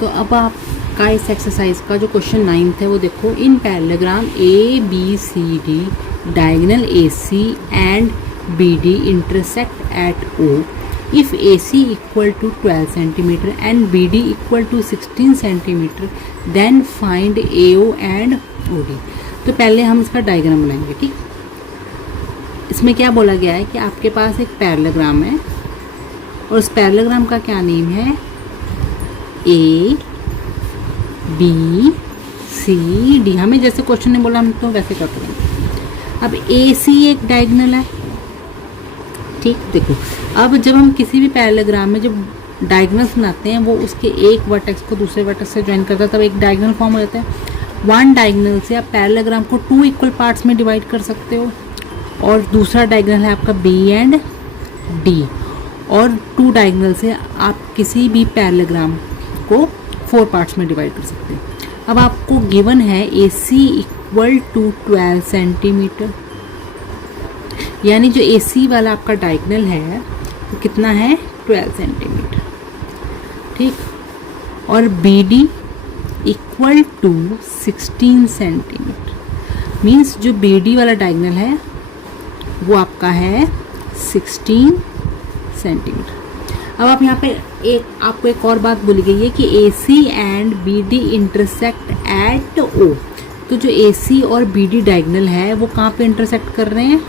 तो अब आपका इस एक्सरसाइज का जो क्वेश्चन 9 है वो देखो। In parallelogram A B C D diagonal A C and B D intersect at O if AC equal to 12 cm and BD equal to 16 cm then find AO and OD। तो पहले हम इसका diagram बनाएंगे, ठीक। इसमें क्या बोला गया है कि आपके पास एक पैरेललोग्राम है और उस पैरेललोग्राम का क्या नेम है? A B C D। हमें जैसे क्वेश्चन ने बोला हम तो वैसे करते हैं। अब AC एक डायगोनल है, ठीक। देखो अब जब हम किसी भी पैरेललोग्राम में जब डायगोनल्स बनाते हैं वो उसके एक वर्टेक्स को दूसरे वर्टेक्स से ज्वाइन करता है तब एक डायगोनल फॉर्म हो जाता है। वन डायगोनल से आप पैरेललोग्राम को 2 इक्वल पार्ट्स में डिवाइड कर सकते हो। और दूसरा डायगोनल है आपका B एंड D। और 2 डायगोनल से आप किसी भी पैरेललोग्राम को 4 पार्ट्स में डिवाइड कर सकते हैं। अब आपको गिवन है AC इक्वल टू 12 सेंटीमीटर, यानी जो AC वाला आपका डायगोनल है वो कितना है? 12 सेंटीमीटर, ठीक। और BD equal to 16 centimetre. Means जो BD वाला डायगोनल है वो आपका है 16 सेंटीमीटर। अब आप यहाँ पे आपको एक और बात बोली गई है कि AC and BD intersect at O। तो जो AC और BD डायगोनल है वो कहाँ पे इंटरसेक्ट कर रहे हैं?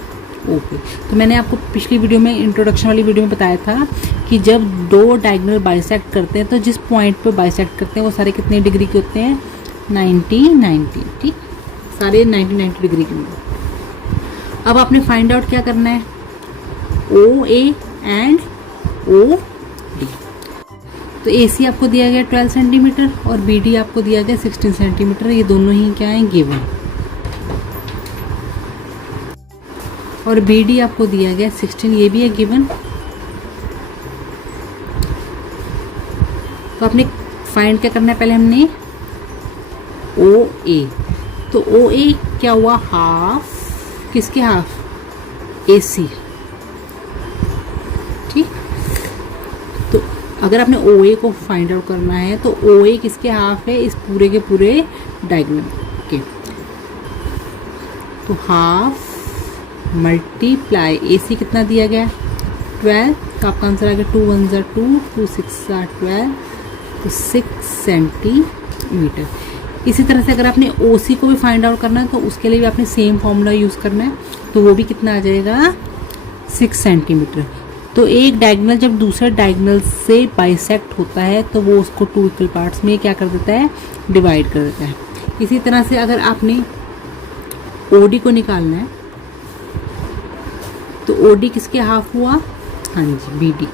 O पे। तो मैंने आपको पिछली वीडियो में, इंट्रोडक्शन वाली वीडियो में बताया था कि जब दो डायगोनल बाइसेक्ट करते हैं तो जिस पॉइंट पे बाइसेक्ट करते हैं वो सारे कितने डिग्री के होते हैं? 90। ठीक, सारे 90 डिग्री के होंगे। अब आपने फाइंड आउट क्या करना है? OA and OD। तो AC आपको दिया गया 12 सेंटीमीटर और BD आपको दिया गया 16 सेंटीमीटर। ये दोनों ही क्या है? गिवन। और BD आपको दिया गया 16, ये भी है गिवन। तो आपने फाइंड क्या करना है? पहले हमने OA। तो OA क्या हुआ? हाफ। किसके हाफ? AC। ठीक, तो अगर आपने OA को फाइंड आउट करना है तो OA किसके हाफ है? इस पूरे के पूरे डायगोनल के। तो हाफ मल्टीप्लाई AC कितना दिया गया? 12। तो आपका आंसर आ गया 2 1 ज़ा 2, 2 6 ज़ा 12, तो 6 सेंटीमीटर। इसी तरह से अगर आपने OC को भी फाइंड आउट करना है तो उसके लिए भी आपने सेम फॉर्मूला यूज़ करना है। तो वो भी कितना आ जाएगा? 6 सेंटीमीटर। तो एक डायगोनल जब दूसरे डायगोनल से बाइसेक्ट होता है तो वो उसको 2 इक्वल पार्ट्स में क्या कर देता है? डिवाइड कर देता है। इसी तरह से अगर आपने OD को निकालना है तो OD किसके हाफ हुआ? हाँ जी, BD।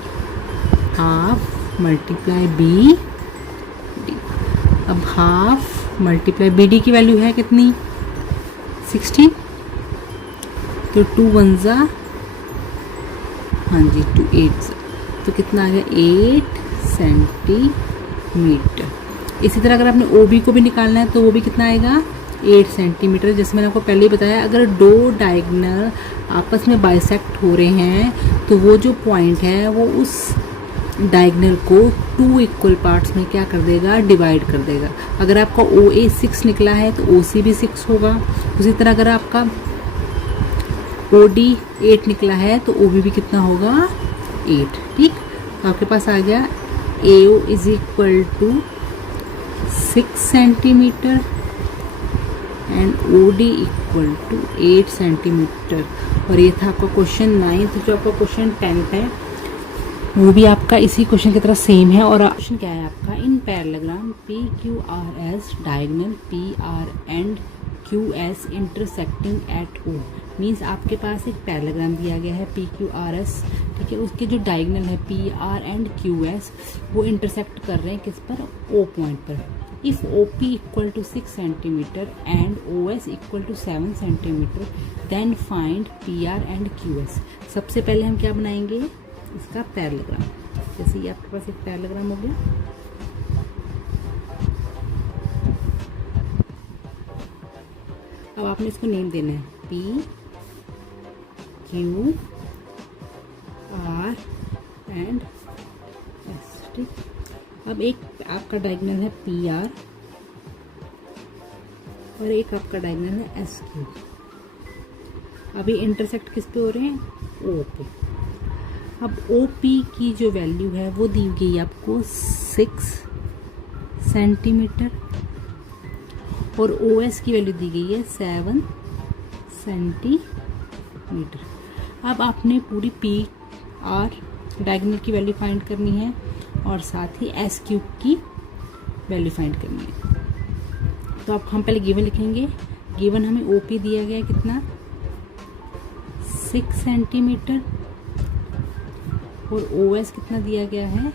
Half multiply BD। अब हाफ मल्टीप्लाई BD की वैल्यू है कितनी? 60। तो 2 1 ज़ा, हाँ जी 2 8 ज़ा, तो कितना आ गया? 8 सेंटीमीटर। इसी तरह अगर आपने OB को भी निकालना है तो वो भी कितना आएगा? 8 सेंटीमीटर। जैसे मैंने आपको पहले ही बताया, अगर दो डायगोनल आपस में बाइसेक्ट हो रहे हैं तो वो जो पॉइंट है वो उस डायगोनल को 2 इक्वल पार्ट्स में क्या कर देगा? डिवाइड कर देगा। अगर आपका OA 6 निकला है तो OC भी 6 होगा। उसी तरह अगर आपका OD 8 निकला है तो OB भी कितना होगा? 8। ठीक, तो आपके पास आ गया AO is equal to 6 centimetre and OD equal to 8 centimetre. और ये था आपका क्वेश्चन 9। जो आपका क्वेश्चन 10 है वो भी आपका इसी क्वेश्चन की तरह सेम है। और क्वेश्चन क्या है आपका? इन parallelogram PQRS diagonal PR and QS intersecting at O। Means आपके पास एक पैरेललोग्राम दिया गया है PQRS, ठीक है, उसके जो डायगोनल है PR एंड QS वो इंटरसेक्ट कर रहे हैं किस पर? O पॉइंट पर। If OP equal to 6 centimetre and OS equal to 7 centimetre then find PR and QS। सबसे पहले हम क्या बनाएंगे? इसका पैरेललोग्राम। जैसे ये आपके पास एक पैरेललोग्राम हो गया, अब आपने इसको नेम देना है P Q R and S। ठीक, अब एक आपका डायगोनल है PR और एक आपका डायगोनल है SQ। अभी इंटरसेक्ट किस पे हो रहे हैं? O पे। अब OP की जो वैल्यू है वो दी गई है आपको 6 सेंटीमीटर और OS की वैल्यू दी गई है 7 सेंटीमीटर। अब आपने पूरी PR डायगोनल की वैल्यू फाइंड करनी है और साथ ही SQ की वैल्यू फाइंड करनी है। तो अब हम पहले गिवन लिखेंगे। गिवन हमें OP दिया गया है कितना? 6 सेंटीमीटर और OS कितना दिया गया है?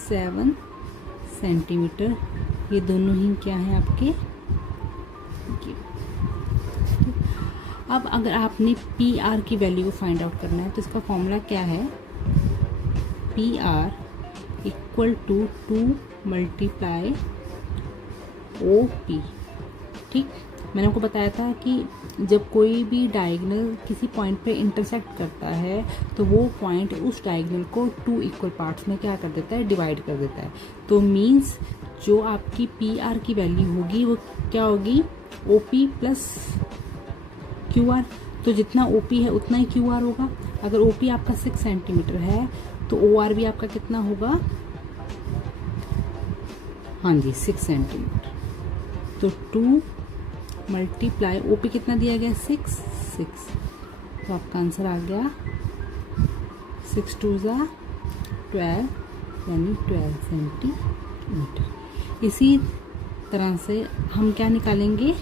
7 सेंटीमीटर। ये दोनों ही क्या हैं आपके? अब अगर आपने PR की वैल्यू को फाइंड आउट करना है तो इसका फॉर्मूला क्या है? PR equal to 2 multiply OP। ठीक, मैंने आपको बताया था कि जब कोई भी डायगोनल किसी पॉइंट पे इंटरसेक्ट करता है तो वो पॉइंट उस डायगोनल को 2 इक्वल पार्ट्स में क्या कर देता है? डिवाइड कर देता है। तो मीन्स जो आपकी PR की वैल्यू होगी वो क्या होगी? OP plus QR। तो जितना OP है उतना ही QR होगा। अगर OP आपका 6 सेंटीमीटर है तो OR भी आपका कितना होगा, हाँ जी 6 सेंटीमीटर। तो 2 मल्टीप्लाई OP कितना दिया गया 6, तो आपका आंसर आ गया 6 2 ज़ा 12 यानी 12 सेंटीमीटर। इसी तरह से हम क्या निकालेंगे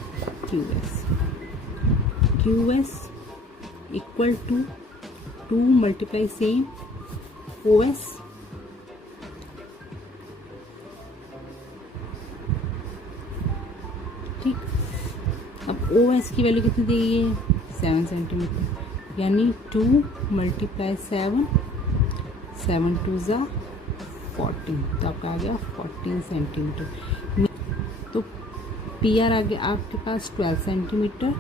QS equal to 2 multiply same OS ठीक। अब OS की वैल्यू कितनी दी गई है 7 सेंटीमीटर, यानी 2 मल्टीप्लाई 7 2 ज़ा 14, तो आपका आ गया 14 सेंटीमीटर। तो PR आ गया आपके पास 12 सेंटीमीटर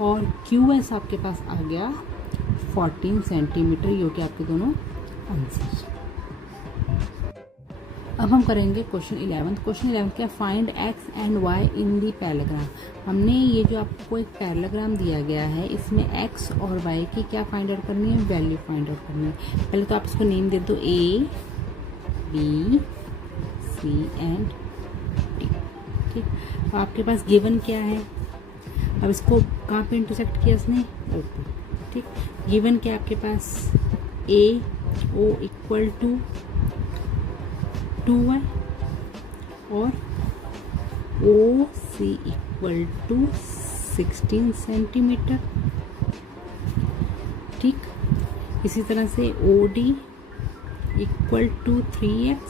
और QS आपके पास आ गया 14 सेंटीमीटर। ये हो गया आपके दोनों आंसर। अब हम करेंगे क्वेश्चन 11। क्वेश्चन 11 क्या, फाइंड X एंड Y इन दी पैराग्राम। हमने ये जो आपको एक पैराग्राम दिया गया है इसमें X और Y की क्या फाइंड आउट करनी है, वैल्यू फाइंड आउट करनी है। पहले तो आप इसको नेम दे दो A B C and D, ठीक। अब आपके पास गिवन क्या है, अब इसको कहाँ पे इंटरसेक्ट किया इसने, O पे, ठीक। गिवन क्या आपके पास A O equal to 2y और OC इक्वल टू 16 सेंटीमीटर, ठीक। इसी तरह से OD इक्वल टू 3x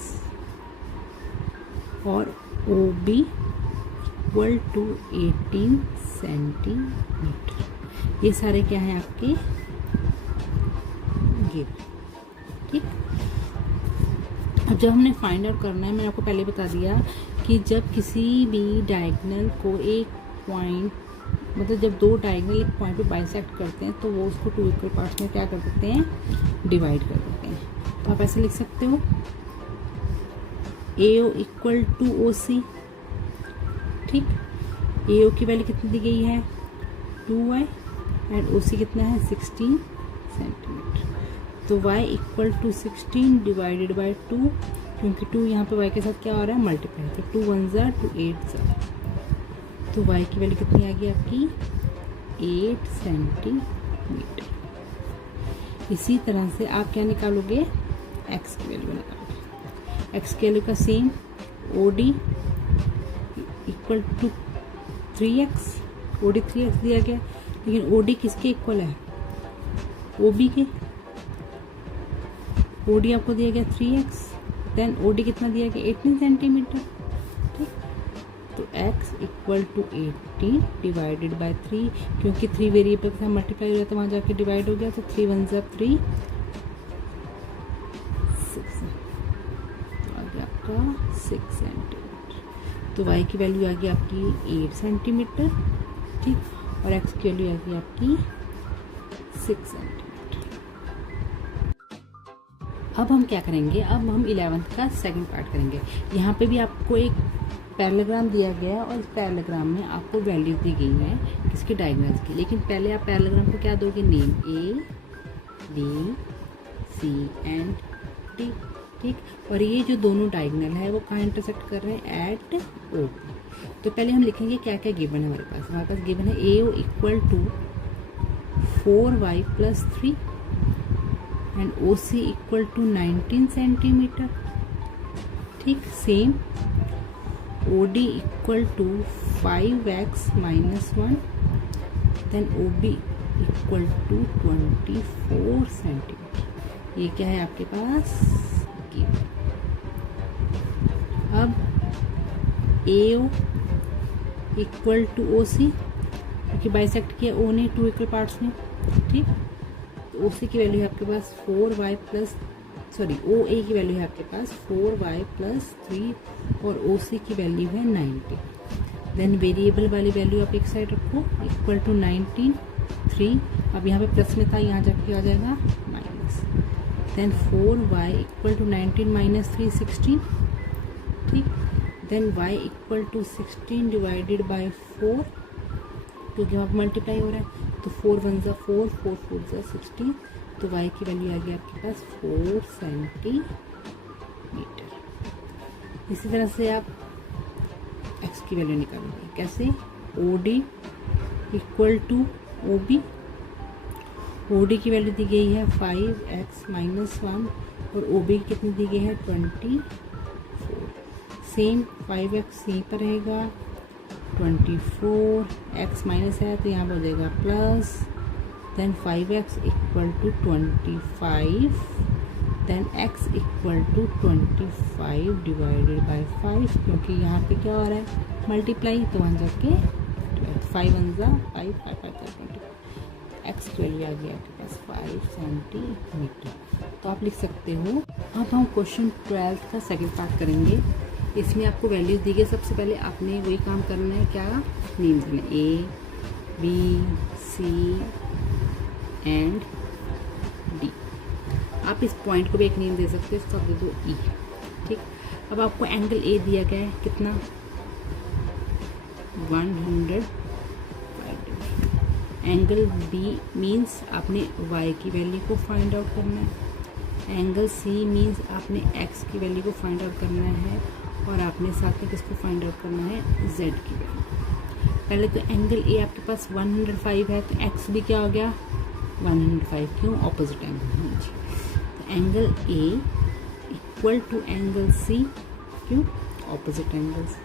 और OB इक्वल टू 18 सेंटीमीटर। ये सारे क्या हैं आपके गिवन, ठीक। अब जब हमने फाइंड आउट करना है, मैंने आपको पहले बता दिया कि जब किसी भी डायगोनल को एक पॉइंट, मतलब जब दो डायगोनल एक पॉइंट पे बाइसेक्ट करते हैं तो वो उसको 2 इक्वल पार्ट्स में क्या कर देते हैं, डिवाइड कर देते हैं। तो आप ऐसे लिख सकते हो AO इक्वल टू OC, ठीक। AO की वैल्यू कितनी दी गई है 2y एंड OC कितना है 16 सेंटीमीटर। तो y equal to 16 divided by 2, क्योंकि 2 यहाँ पे y के साथ क्या हो रहा है मल्टीप्लाई, तो 2 1 ज़ा 2 8 ज़ा, तो y की वैल्यू कितनी आ गई आपकी 8 सेंटीमीटर। इसी तरह से आप क्या निकालोगे, x की वैल्यू निकालोगे। x की वैल्यू का same OD equal to 3x, OD 3x दिया गया, लेकिन OD किसके इक्वल है, OB के। OD आपको दिया गया 3x, देन OD कितना दिया गया 18 सेंटीमीटर, ठीक। तो x equal to 18 divided by 3, क्योंकि 3 वेरिएबल के साथ मल्टीप्लाई हो गया तो वहाँ जाके डिवाइड हो गया, तो 3 1 ज़ा 3 6, तो आ गया आपका 6 सेंटीमीटर। तो y की वैल्यू आ गई आपकी 8 सेंटीमीटर, ठीक, और x की वैल्यू आ गई आपकी 6 सेंटीमीटर। अब हम क्या करेंगे, अब हम 11th का सेकंड पार्ट करेंगे। यहाँ पे भी आपको एक पैरेललोग्राम दिया गया है और इस पैरेललोग्राम में आपको वैल्यूज दी गई हैं किसकी, डायगोनल्स की। लेकिन पहले आप पैरेललोग्राम को क्या दोगे, name A B C and D, ठीक। और ये जो दोनों डायगोनल है वो कहाँ इंटरसेक्ट कर रहे हैं, एट O। तो पहले हम लिखेंगे क्या क्या गिवन है हमारे पास गिवन है AO equal to 4y plus 3 and OC equal to 19 centimetre, ठीक। Same OD equal to 5x minus 1, then OB equal to 24 centimetre. ये क्या है आपके पास गिवन। अब AO इक्वल टू OC, क्योंकि बाइसेक्ट किया O ने 2 इक्वल पार्ट्स में, ठीक। तो OC की वैल्यू है आपके पास 4y प्लस, सॉरी OA की वैल्यू है आपके पास 4y प्लस 3 और OC की वैल्यू है 90। देन वेरिएबल वाली वैल्यू आप एक साइड रखो, इक्वल टू 19 3, अब यहाँ पे प्लस में था, यहाँ जाके आ जाएगा minus. Then 4y equal to 19 minus 3 16, ठीक। Then y equal to 16 divided by 4, क्योंकि वहाँ पर मल्टीप्लाई हो रहा है, तो 4 1 ज़ा 4, 4 4 ज़ा 60, तो y की वैल्यू आ गई आपके पास 4 सेंटीमीटर। इसी तरह से आप x की वैल्यू निकालोगे कैसे, OD equal to OB, OD की वैल्यू दी गई है 5x - 1 और OB की कितनी दी गई है 24। सेम 5x यहीं पर रहेगा, 24 x माइनस है तो यहाँ पर हो जाएगा plus, then 5x equal to 25, then x equal to 25 divided by 5, क्योंकि यहाँ पे क्या हो रहा है मल्टीप्लाई, तो वहाँ जाके 5 1 ज़ा 5 5 5 20, x की वैल्यू आ गई आपके पास 5 सेंटीमीटर। तो आप लिख सकते हो। अब हम क्वेश्चन 12 का सेकंड पार्ट करेंगे। इसमें आपको वैल्यूज दी गई, सबसे पहले आपने वही काम करना है, क्या नेम देना, A B C and D। आप इस पॉइंट को भी एक नेम दे सकते हो, इसको आप दे दो E। ठीक, अब आपको एंगल A दिया गया है कितना 105 डिग्री। एंगल B मीन्स आपने y की वैल्यू को फाइंड आउट करना है, एंगल C मीन्स आपने x की वैल्यू को फाइंड आउट करना है, और आपने साथ में किसको फाइंड आउट करना है z की वैल्यू। पहले तो एंगल A आपके पास 105 है, तो x भी क्या हो गया 105, क्यों ऑपोजिट एंगल। तो angle A equal to angle C, क्यों ऑपोजिट एंगल्स।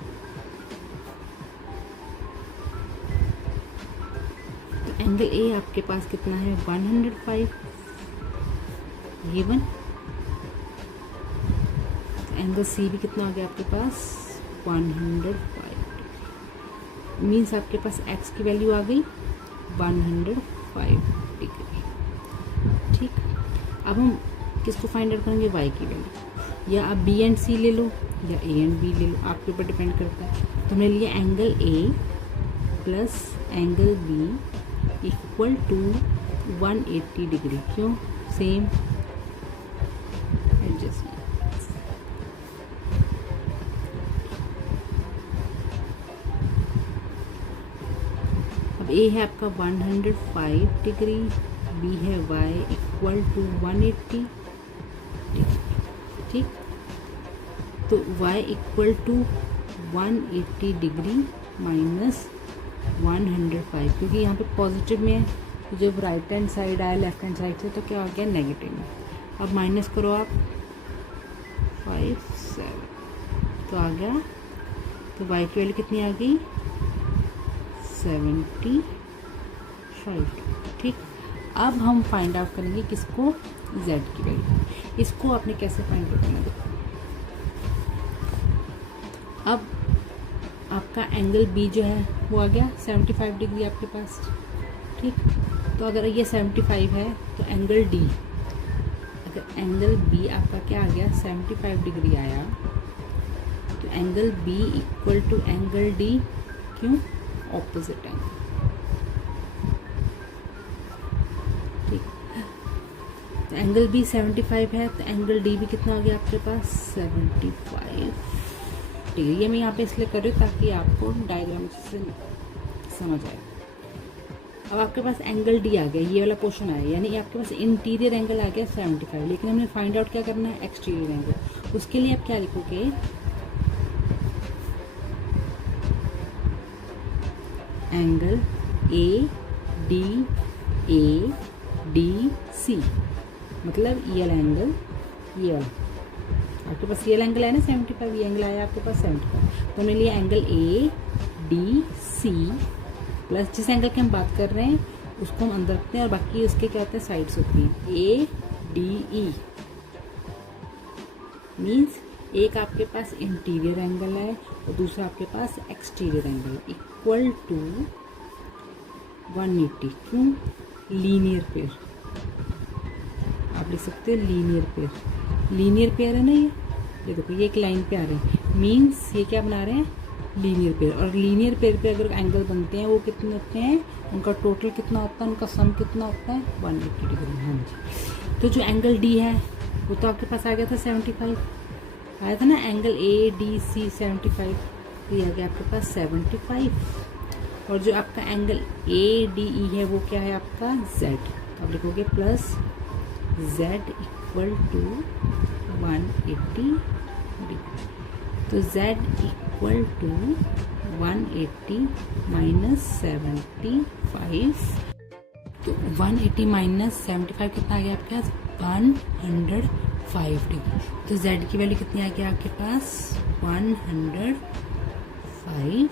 तो एंगल A आपके पास कितना है 105 गिवन, एंगल C भी कितना हो गया आपके पास 105, मीन्स आपके पास x की वैल्यू आ गई 105 डिग्री। ठीक, अब हम किसको फाइंड आउट करेंगे y की वैल्यू, या आप B एंड C ले लो या A एंड B ले लो, आपके ऊपर डिपेंड करता है। तो हमने लिया angle A plus angle B equal to 180 degree, क्यों सेम एडजस्टमेंट। अब A है आपका 105 डिग्री, B है y इक्वल टू 180 डिग्री। ठीक, तो y equal to 180 degree minus 105, क्योंकि यहाँ पे पॉजिटिव में है, तो जब राइट हैंड साइड आया लेफ्ट हैंड साइड से तो क्या हो गया नेगेटिव में। अब माइनस करो आप 5 7, तो आ गया, तो y की वैल्यू कितनी आ गई 75। ठीक, अब हम फाइंड आउट करेंगे किसको z की वैल्यू। इसको आपने कैसे फाइंड आउट करना, देखो अब आपका एंगल B जो है वो आ गया 75 डिग्री आपके पास। ठीक, तो अगर ये 75 है तो एंगल D, अगर एंगल B आपका क्या आ गया 75 डिग्री आया, तो angle B equal to angle D, क्यों ऑपोजिट एंगल। ठीक, तो एंगल B 75 है, तो एंगल D भी कितना आ गया आपके पास 75 डिग्री। ये मैं यहाँ पे इसलिए कर रही हूँ ताकि आपको डायग्राम से समझ आए। अब आपके पास एंगल D आ गया, ये वाला पोर्शन आया, यानी आपके पास इंटीरियर एंगल आ गया 75, लेकिन हमने फाइंड आउट क्या करना है एक्सटीरियर एंगल। उसके लिए आप क्या लिखोगे, एंगल ADC, मतलब ये वाला एंगल, ये वाला आपके पास ये एंगल है ना 75, ये एंगल आया आपके पास 75, तो हमने लिया एंगल ADC प्लस जिस एंगल की हम बात कर रहे हैं उसको हम अंदर रखते हैं, और बाकी उसके क्या होते हैं साइड्स होती हैं। ADE मीन्स एक आपके पास इंटीरियर एंगल है और दूसरा आपके पास एक्सटीरियर एंगल, इक्वल टू 180, क्यों लीनियर पेयर। आप लिख सकते हो लीनियर पेयर, लीनियर पेयर है ना ये देखो ये एक लाइन पे आ रहे हैं, मीन्स ये क्या बना रहे हैं लीनियर पेयर। और लीनियर पेयर पे अगर एंगल बनते हैं वो कितने होते हैं, उनका टोटल कितना होता है, उनका सम कितना होता है 180 डिग्री। हाँ जी, तो जो एंगल D है वो तो आपके पास आ गया था 75, आया था ना एंगल ADC 75, तो ये आ गया आपके पास 75। और जो आपका एंगल ए डी ई है वो क्या है आपका जेड, तो आप लिखोगे plus z equal to 180 degree. तो जेड इक्वल टू 180 माइनस 75, तो 180 माइनस 75 कितना आ गया आपके पास 105 डिग्री। तो z की वैल्यू कितनी आ गया आपके पास 105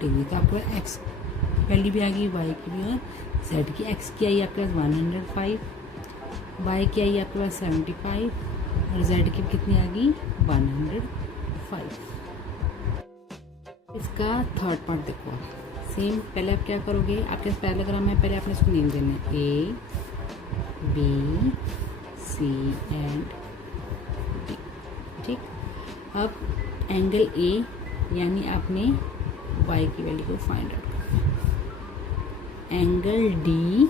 डिग्री। तो आपको x की वैल्यू भी आ गई, y की भी, और z की x की आई आपके पास 105, y की आई आपके पास 75 और z की कितनी आ गई 105। इसका थर्ड पार्ट देखो, सेम पहले आप क्या करोगे, आपके पास पैराग्राम है, पहले आपने इसको नेम देना है A B C and D. ठीक, अब एंगल ए यानी आपने y की वैल्यू को फाइंड आउट करना। एंगल डी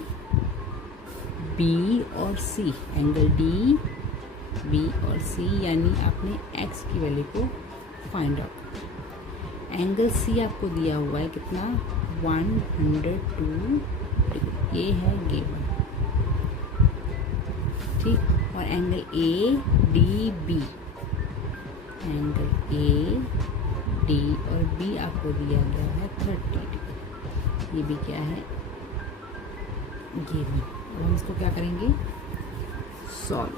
बी और सी, एंगल डी बी और सी यानी आपने x की वैल्यू को फाइंड आउट करना। एंगल सी आपको दिया हुआ है कितना 102 डिग्री, ये है गिवन। ठीक, और angle A D B, angle A D और बी आपको दिया गया है 30 डिग्री, ये भी क्या है गिवन। अब हम इसको क्या करेंगे सॉल्व।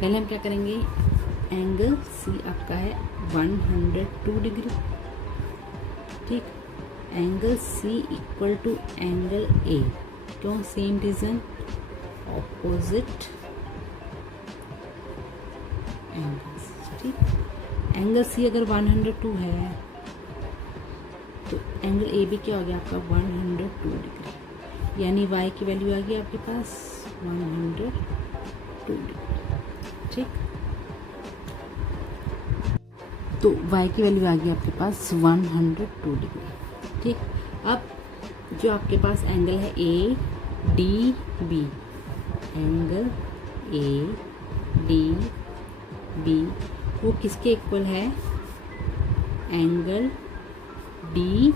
पहले हम क्या करेंगे, एंगल सी आपका है 102 डिग्री। ठीक, angle C equal to angle A, क्यों सेम रीजन, ऑपोजिट एंगल्स। ठीक, एंगल सी अगर 102 है तो एंगल ए भी क्या हो गया आपका 102 डिग्री, यानी y की वैल्यू आ गई आपके पास 102 डिग्री। ठीक, तो y की वैल्यू आ गई आपके पास 102 डिग्री। ठीक, अब जो आपके पास एंगल है A D B, angle A D B वो किसके इक्वल है, एंगल डी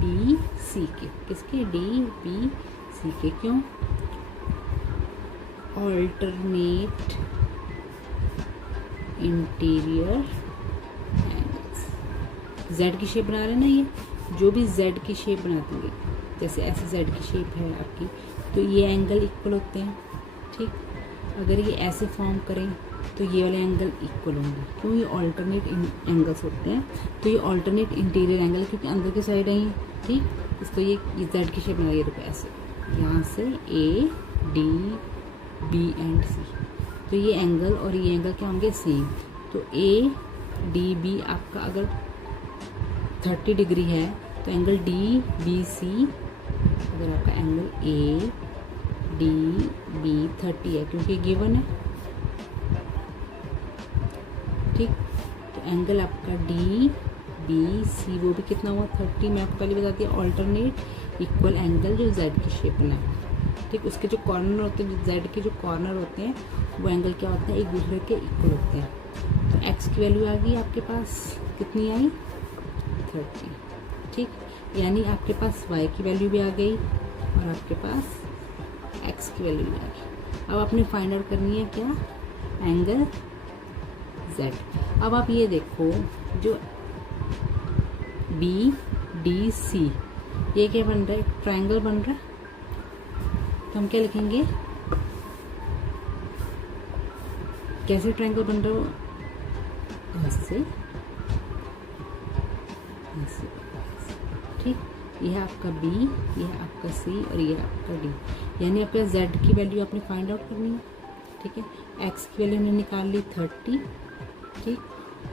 बी सी के, किसके डी बी सी के, क्यों ऑल्टरनेट इंटीरियर एंगल्स। जेड की शेप बना रहे हैं ना, ये जो भी जेड की शेप बनाते हैं, जैसे ऐसे जेड की शेप है आपकी, तो ये एंगल इक्वल होते हैं। ठीक, अगर ये ऐसे फॉर्म करें तो ये वाले एंगल इक्वल होंगे, क्यों ये ऑल्टरनेट एंगल्स होते हैं। तो ये ऑल्टरनेट इंटीरियर एंगल क्योंकि अंदर की साइड है। ठीक, इसको ये जेड की शेप बनाइए, देखो ऐसे, यहाँ से ए डी बी एंड सी, तो ये एंगल और ये एंगल क्या होंगे सेम। तो ए डी बी आपका अगर 30 डिग्री है तो एंगल डी बी सी, अगर आपका एंगल ए डी बी 30 है क्योंकि गिवन है। ठीक, तो एंगल आपका डी बी सी वो भी कितना हुआ 30। मैं आपको पहले बताती हूँ ऑल्टरनेट इक्वल एंगल जो जेड की शेप में है। ठीक, उसके जो कॉर्नर होते हैं, जेड के जो कॉर्नर होते हैं वो एंगल क्या होते हैं एक दूसरे के इक्वल होते हैं। तो एक्स की वैल्यू आ गई आपके पास कितनी आई 30। ठीक, यानी आपके पास y की वैल्यू भी आ गई और आपके पास x की वैल्यू भी आ गई। अब आपने फाइंड आउट करनी है क्या, एंगल z। अब आप ये देखो जो बी डी सी ये क्या बन रहा है, ट्रायंगल बन रहा है। तो हम क्या लिखेंगे, कैसे ट्रायंगल बन रहा हो, ऐसे ऐसे। ठीक, यह आपका B, यह आपका C और यह आपका D, यानी आपका Z की वैल्यू आपने फाइंड आउट करनी है। ठीक है, X की वैल्यू हमने निकाल ली 30। ठीक,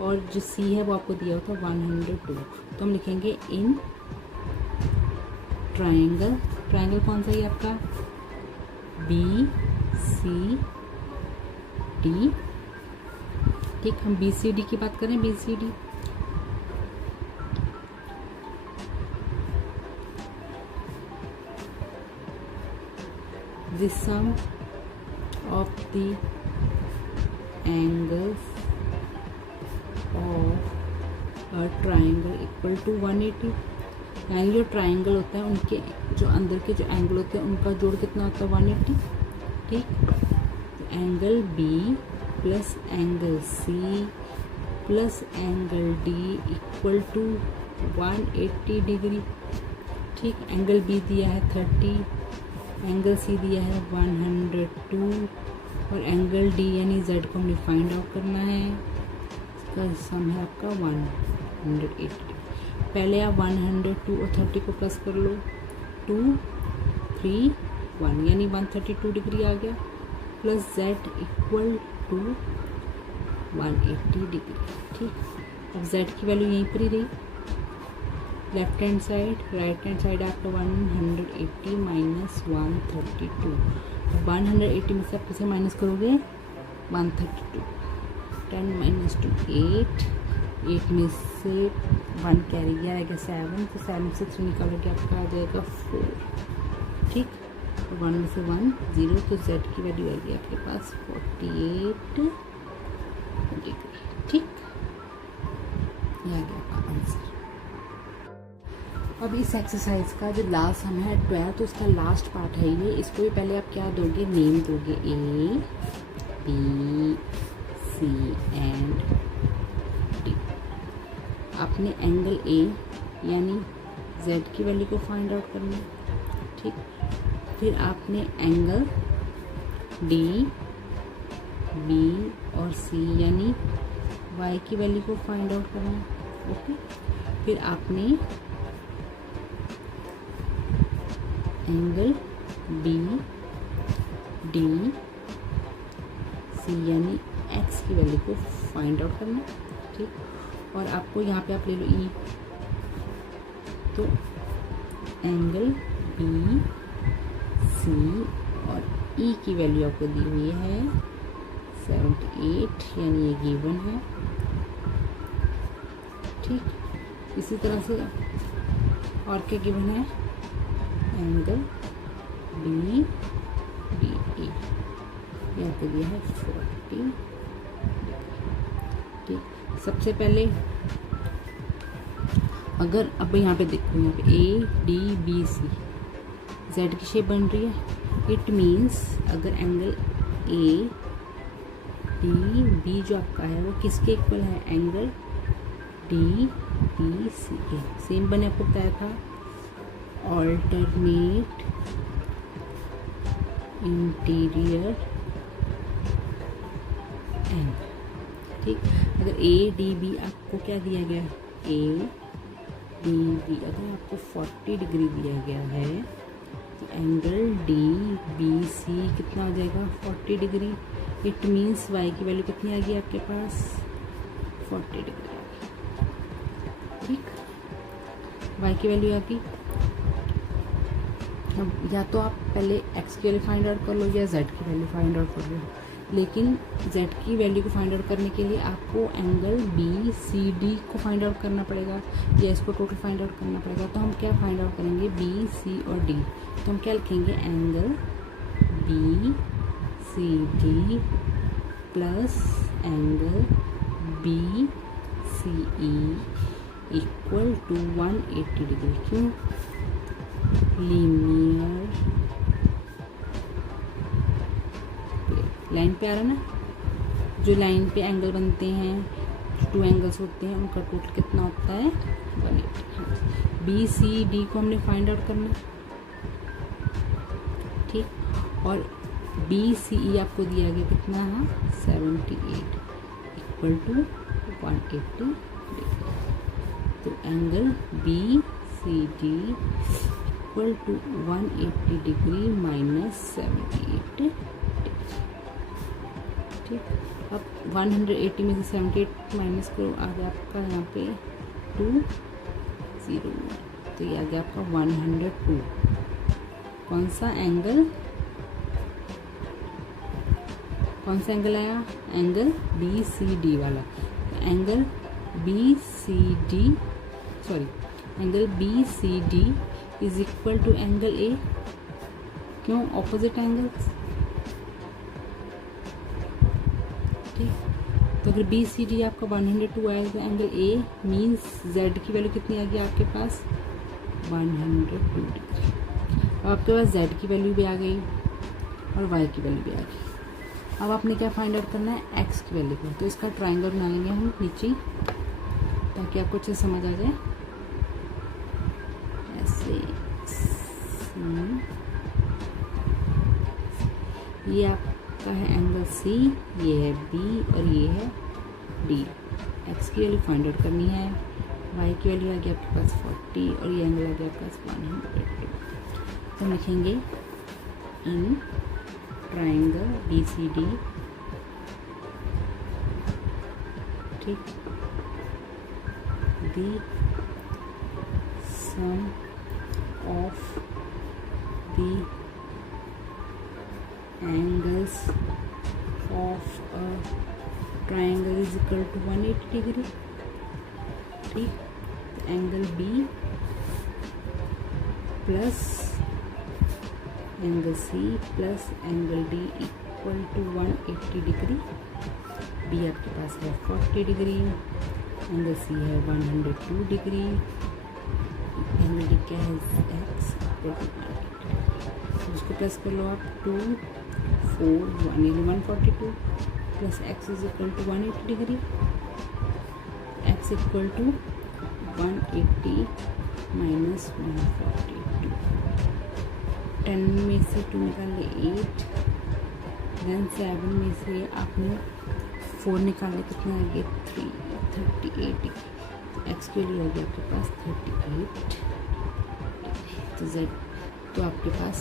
और जो C है वो आपको दिया होता 102। तो हम लिखेंगे इन ट्रायंगल, ट्रायंगल कौन सा है आपका B C D। ठीक, हम BCD की बात करें, BCD the sum of the angles of a triangle equal to 180। यानी जो ट्राइंगल होता है उनके जो अंदर के जो एंगल होते हैं उनका जोड़ कितना होता है 180। ठीक, तो angle B plus angle C plus angle D equal to 180 degree. ठीक, एंगल बी दिया है 30, एंगल सी दिया है 102 और एंगल डी यानी जेड को हमने फाइंड आउट करना है। इसका सम है आपका 180। पहले आप 102 और 30 को प्लस कर लो, 2 3 1 यानी 132 डिग्री आ गया, plus z equal to 180 degree. ठीक, अब जेड की वैल्यू यहीं पर ही रही, left hand side right hand side आपका 180 माइनस 132। 180 में से आप किसे माइनस करोगे 132, 10 माइनस 2 8, 8 में से 1 कैरी गया आएगा 7, तो 7 से 3 निकालोगे आपका आ जाएगा 4। ठीक, तो 1 में से 1 0, तो जेड की वैल्यू आएगी आपके पास 48 डिग्री। ठीक, ये आ गया आपका आंसर। अब इस एक्सरसाइज का जो लास्ट सम है 12, तो उसका लास्ट पार्ट है ये। इसको भी पहले आप क्या दोगे, नेम दोगे, A B C and D. आपने एंगल ए यानी जेड की वैल्यू को फाइंड आउट करना है। ठीक, फिर आपने एंगल डी बी और सी यानी वाई की वैल्यू को फाइंड आउट करना है। ओके, फिर आपने एंगल बी डी सी यानी एक्स की वैल्यू को फाइंड आउट करना है। ठीक, और आपको यहाँ पे आप ले लो ई, तो एंगल बी सी और ई की वैल्यू आपको दी हुई है 78 यानी ये गिवन है। ठीक, इसी तरह से और क्या गिवन है, एंगल बी बी ई यहाँ पे दिया है 40। ठीक, सबसे पहले अगर अब यहाँ पे देखो, यहाँ पे A D B C z की शेप बन रही है। इट मीन्स अगर एंगल ए डी बी जो आपका है वो किसके इक्वल है, एंगल डी बी सी के सेम बने, आपको बताया था ऑल्टरनेट इंटीरियर एंगल। ठीक, अगर ए डी बी आपको क्या दिया गया, ए डी बी अगर आपको 40 डिग्री दिया गया है तो एंगल डी बी सी कितना आ जाएगा 40 डिग्री। इट मीन्स वाई की वैल्यू कितनी आ गई आपके पास 40 डिग्री आ गई। ठीक, वाई की वैल्यू आ गई। अब या तो आप पहले एक्स की वैल्यू फाइंड आउट कर लो या जेड की वैल्यू फाइंड आउट कर लो, लेकिन जेड की वैल्यू को फाइंड आउट करने के लिए आपको एंगल बी सी डी को फाइंड आउट करना पड़ेगा या इसको टोटल फाइंड आउट करना पड़ेगा। तो हम क्या फाइंड आउट करेंगे, बी सी और डी, तो हम क्या लिखेंगे, angle B C D plus angle B C E equal to 180 degree. क्यों, लीनियर लाइन पे आ रहा ना, जो लाइन पे एंगल बनते हैं, जो 2 एंगल्स होते हैं उनका टोटल कितना होता है 180। बी सी डी को हमने फाइंड आउट करना। ठीक, और बी सी ई आपको दिया गया कितना है 78 इक्वल टू 180 डिग्री। तो angle B C D equal to 180 degree minus 78 degree. ठीक, अब 180 में से 78 माइनस करो, आ गया आपका यहाँ पे 201, तो ये आ गया आपका 102। कौन सा एंगल आया, एंगल बी सी डी वाला। Angle B C D angle B C D is equal to angle A. क्यों, ऑपोजिट एंगल्स। ठीक, तो अगर बी सी डी आपका 102 आएगा, एंगल ए मीन्स जेड की वैल्यू कितनी आ गई आपके पास 102 डिग्री। अब आपके पास z की वैल्यू भी आ गई और y की वैल्यू भी आ गई। अब आपने क्या फाइंड आउट करना है, x की वैल्यू को। तो इसका ट्रायंगल बना लेंगे हम नीचे, ताकि आपको अच्छे समझ आ जाए। ऐसे ये आपका है एंगल C, ये है B और ये है D। x की वैल्यू फाइंड आउट करनी है, y की वैल्यू आ गई आपके पास 40 और ये एंगल आ गया आपके पास 100। तो लिखेंगे इन ट्राइंगल BCD, ठीक, the sum of the angles of a triangle is equal to 180 degree, ठीक। Angle B plus angle C plus angle D equal to 180 degree. B आपके पास है 40 डिग्री, एंगल C है 102 degree, angle D क्या है x equal to 180। उसको plus कर लो आप, 2 4 1 यानी 142 plus x is equal to 180 degree, x equal to 180 minus 142। 10 में से 2 निकाल ले 8, देन 7 में से आपने 4 निकाल ले, कितना आ गया 38 डिग्री। x के लिए हो गया आपके पास 38। तो z, तो आपके पास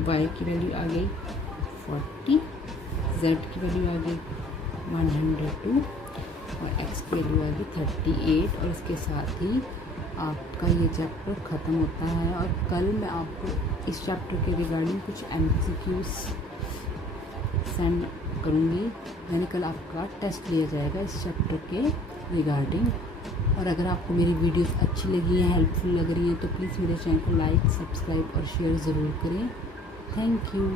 y की वैल्यू आ गई 40, z की वैल्यू आ गई 102 और x की वैल्यू आ गई 38। और इसके साथ ही आपका ये चैप्टर ख़त्म होता है। और कल मैं आपको इस चैप्टर के रिगार्डिंग कुछ MCQs सेंड करूँगी, यानी कल आपका टेस्ट लिया जाएगा इस चैप्टर के रिगार्डिंग। और अगर आपको मेरी वीडियोस अच्छी लगी है, हेल्पफुल लग रही है, तो प्लीज़ मेरे चैनल को लाइक, सब्सक्राइब और शेयर ज़रूर करें। Thank you.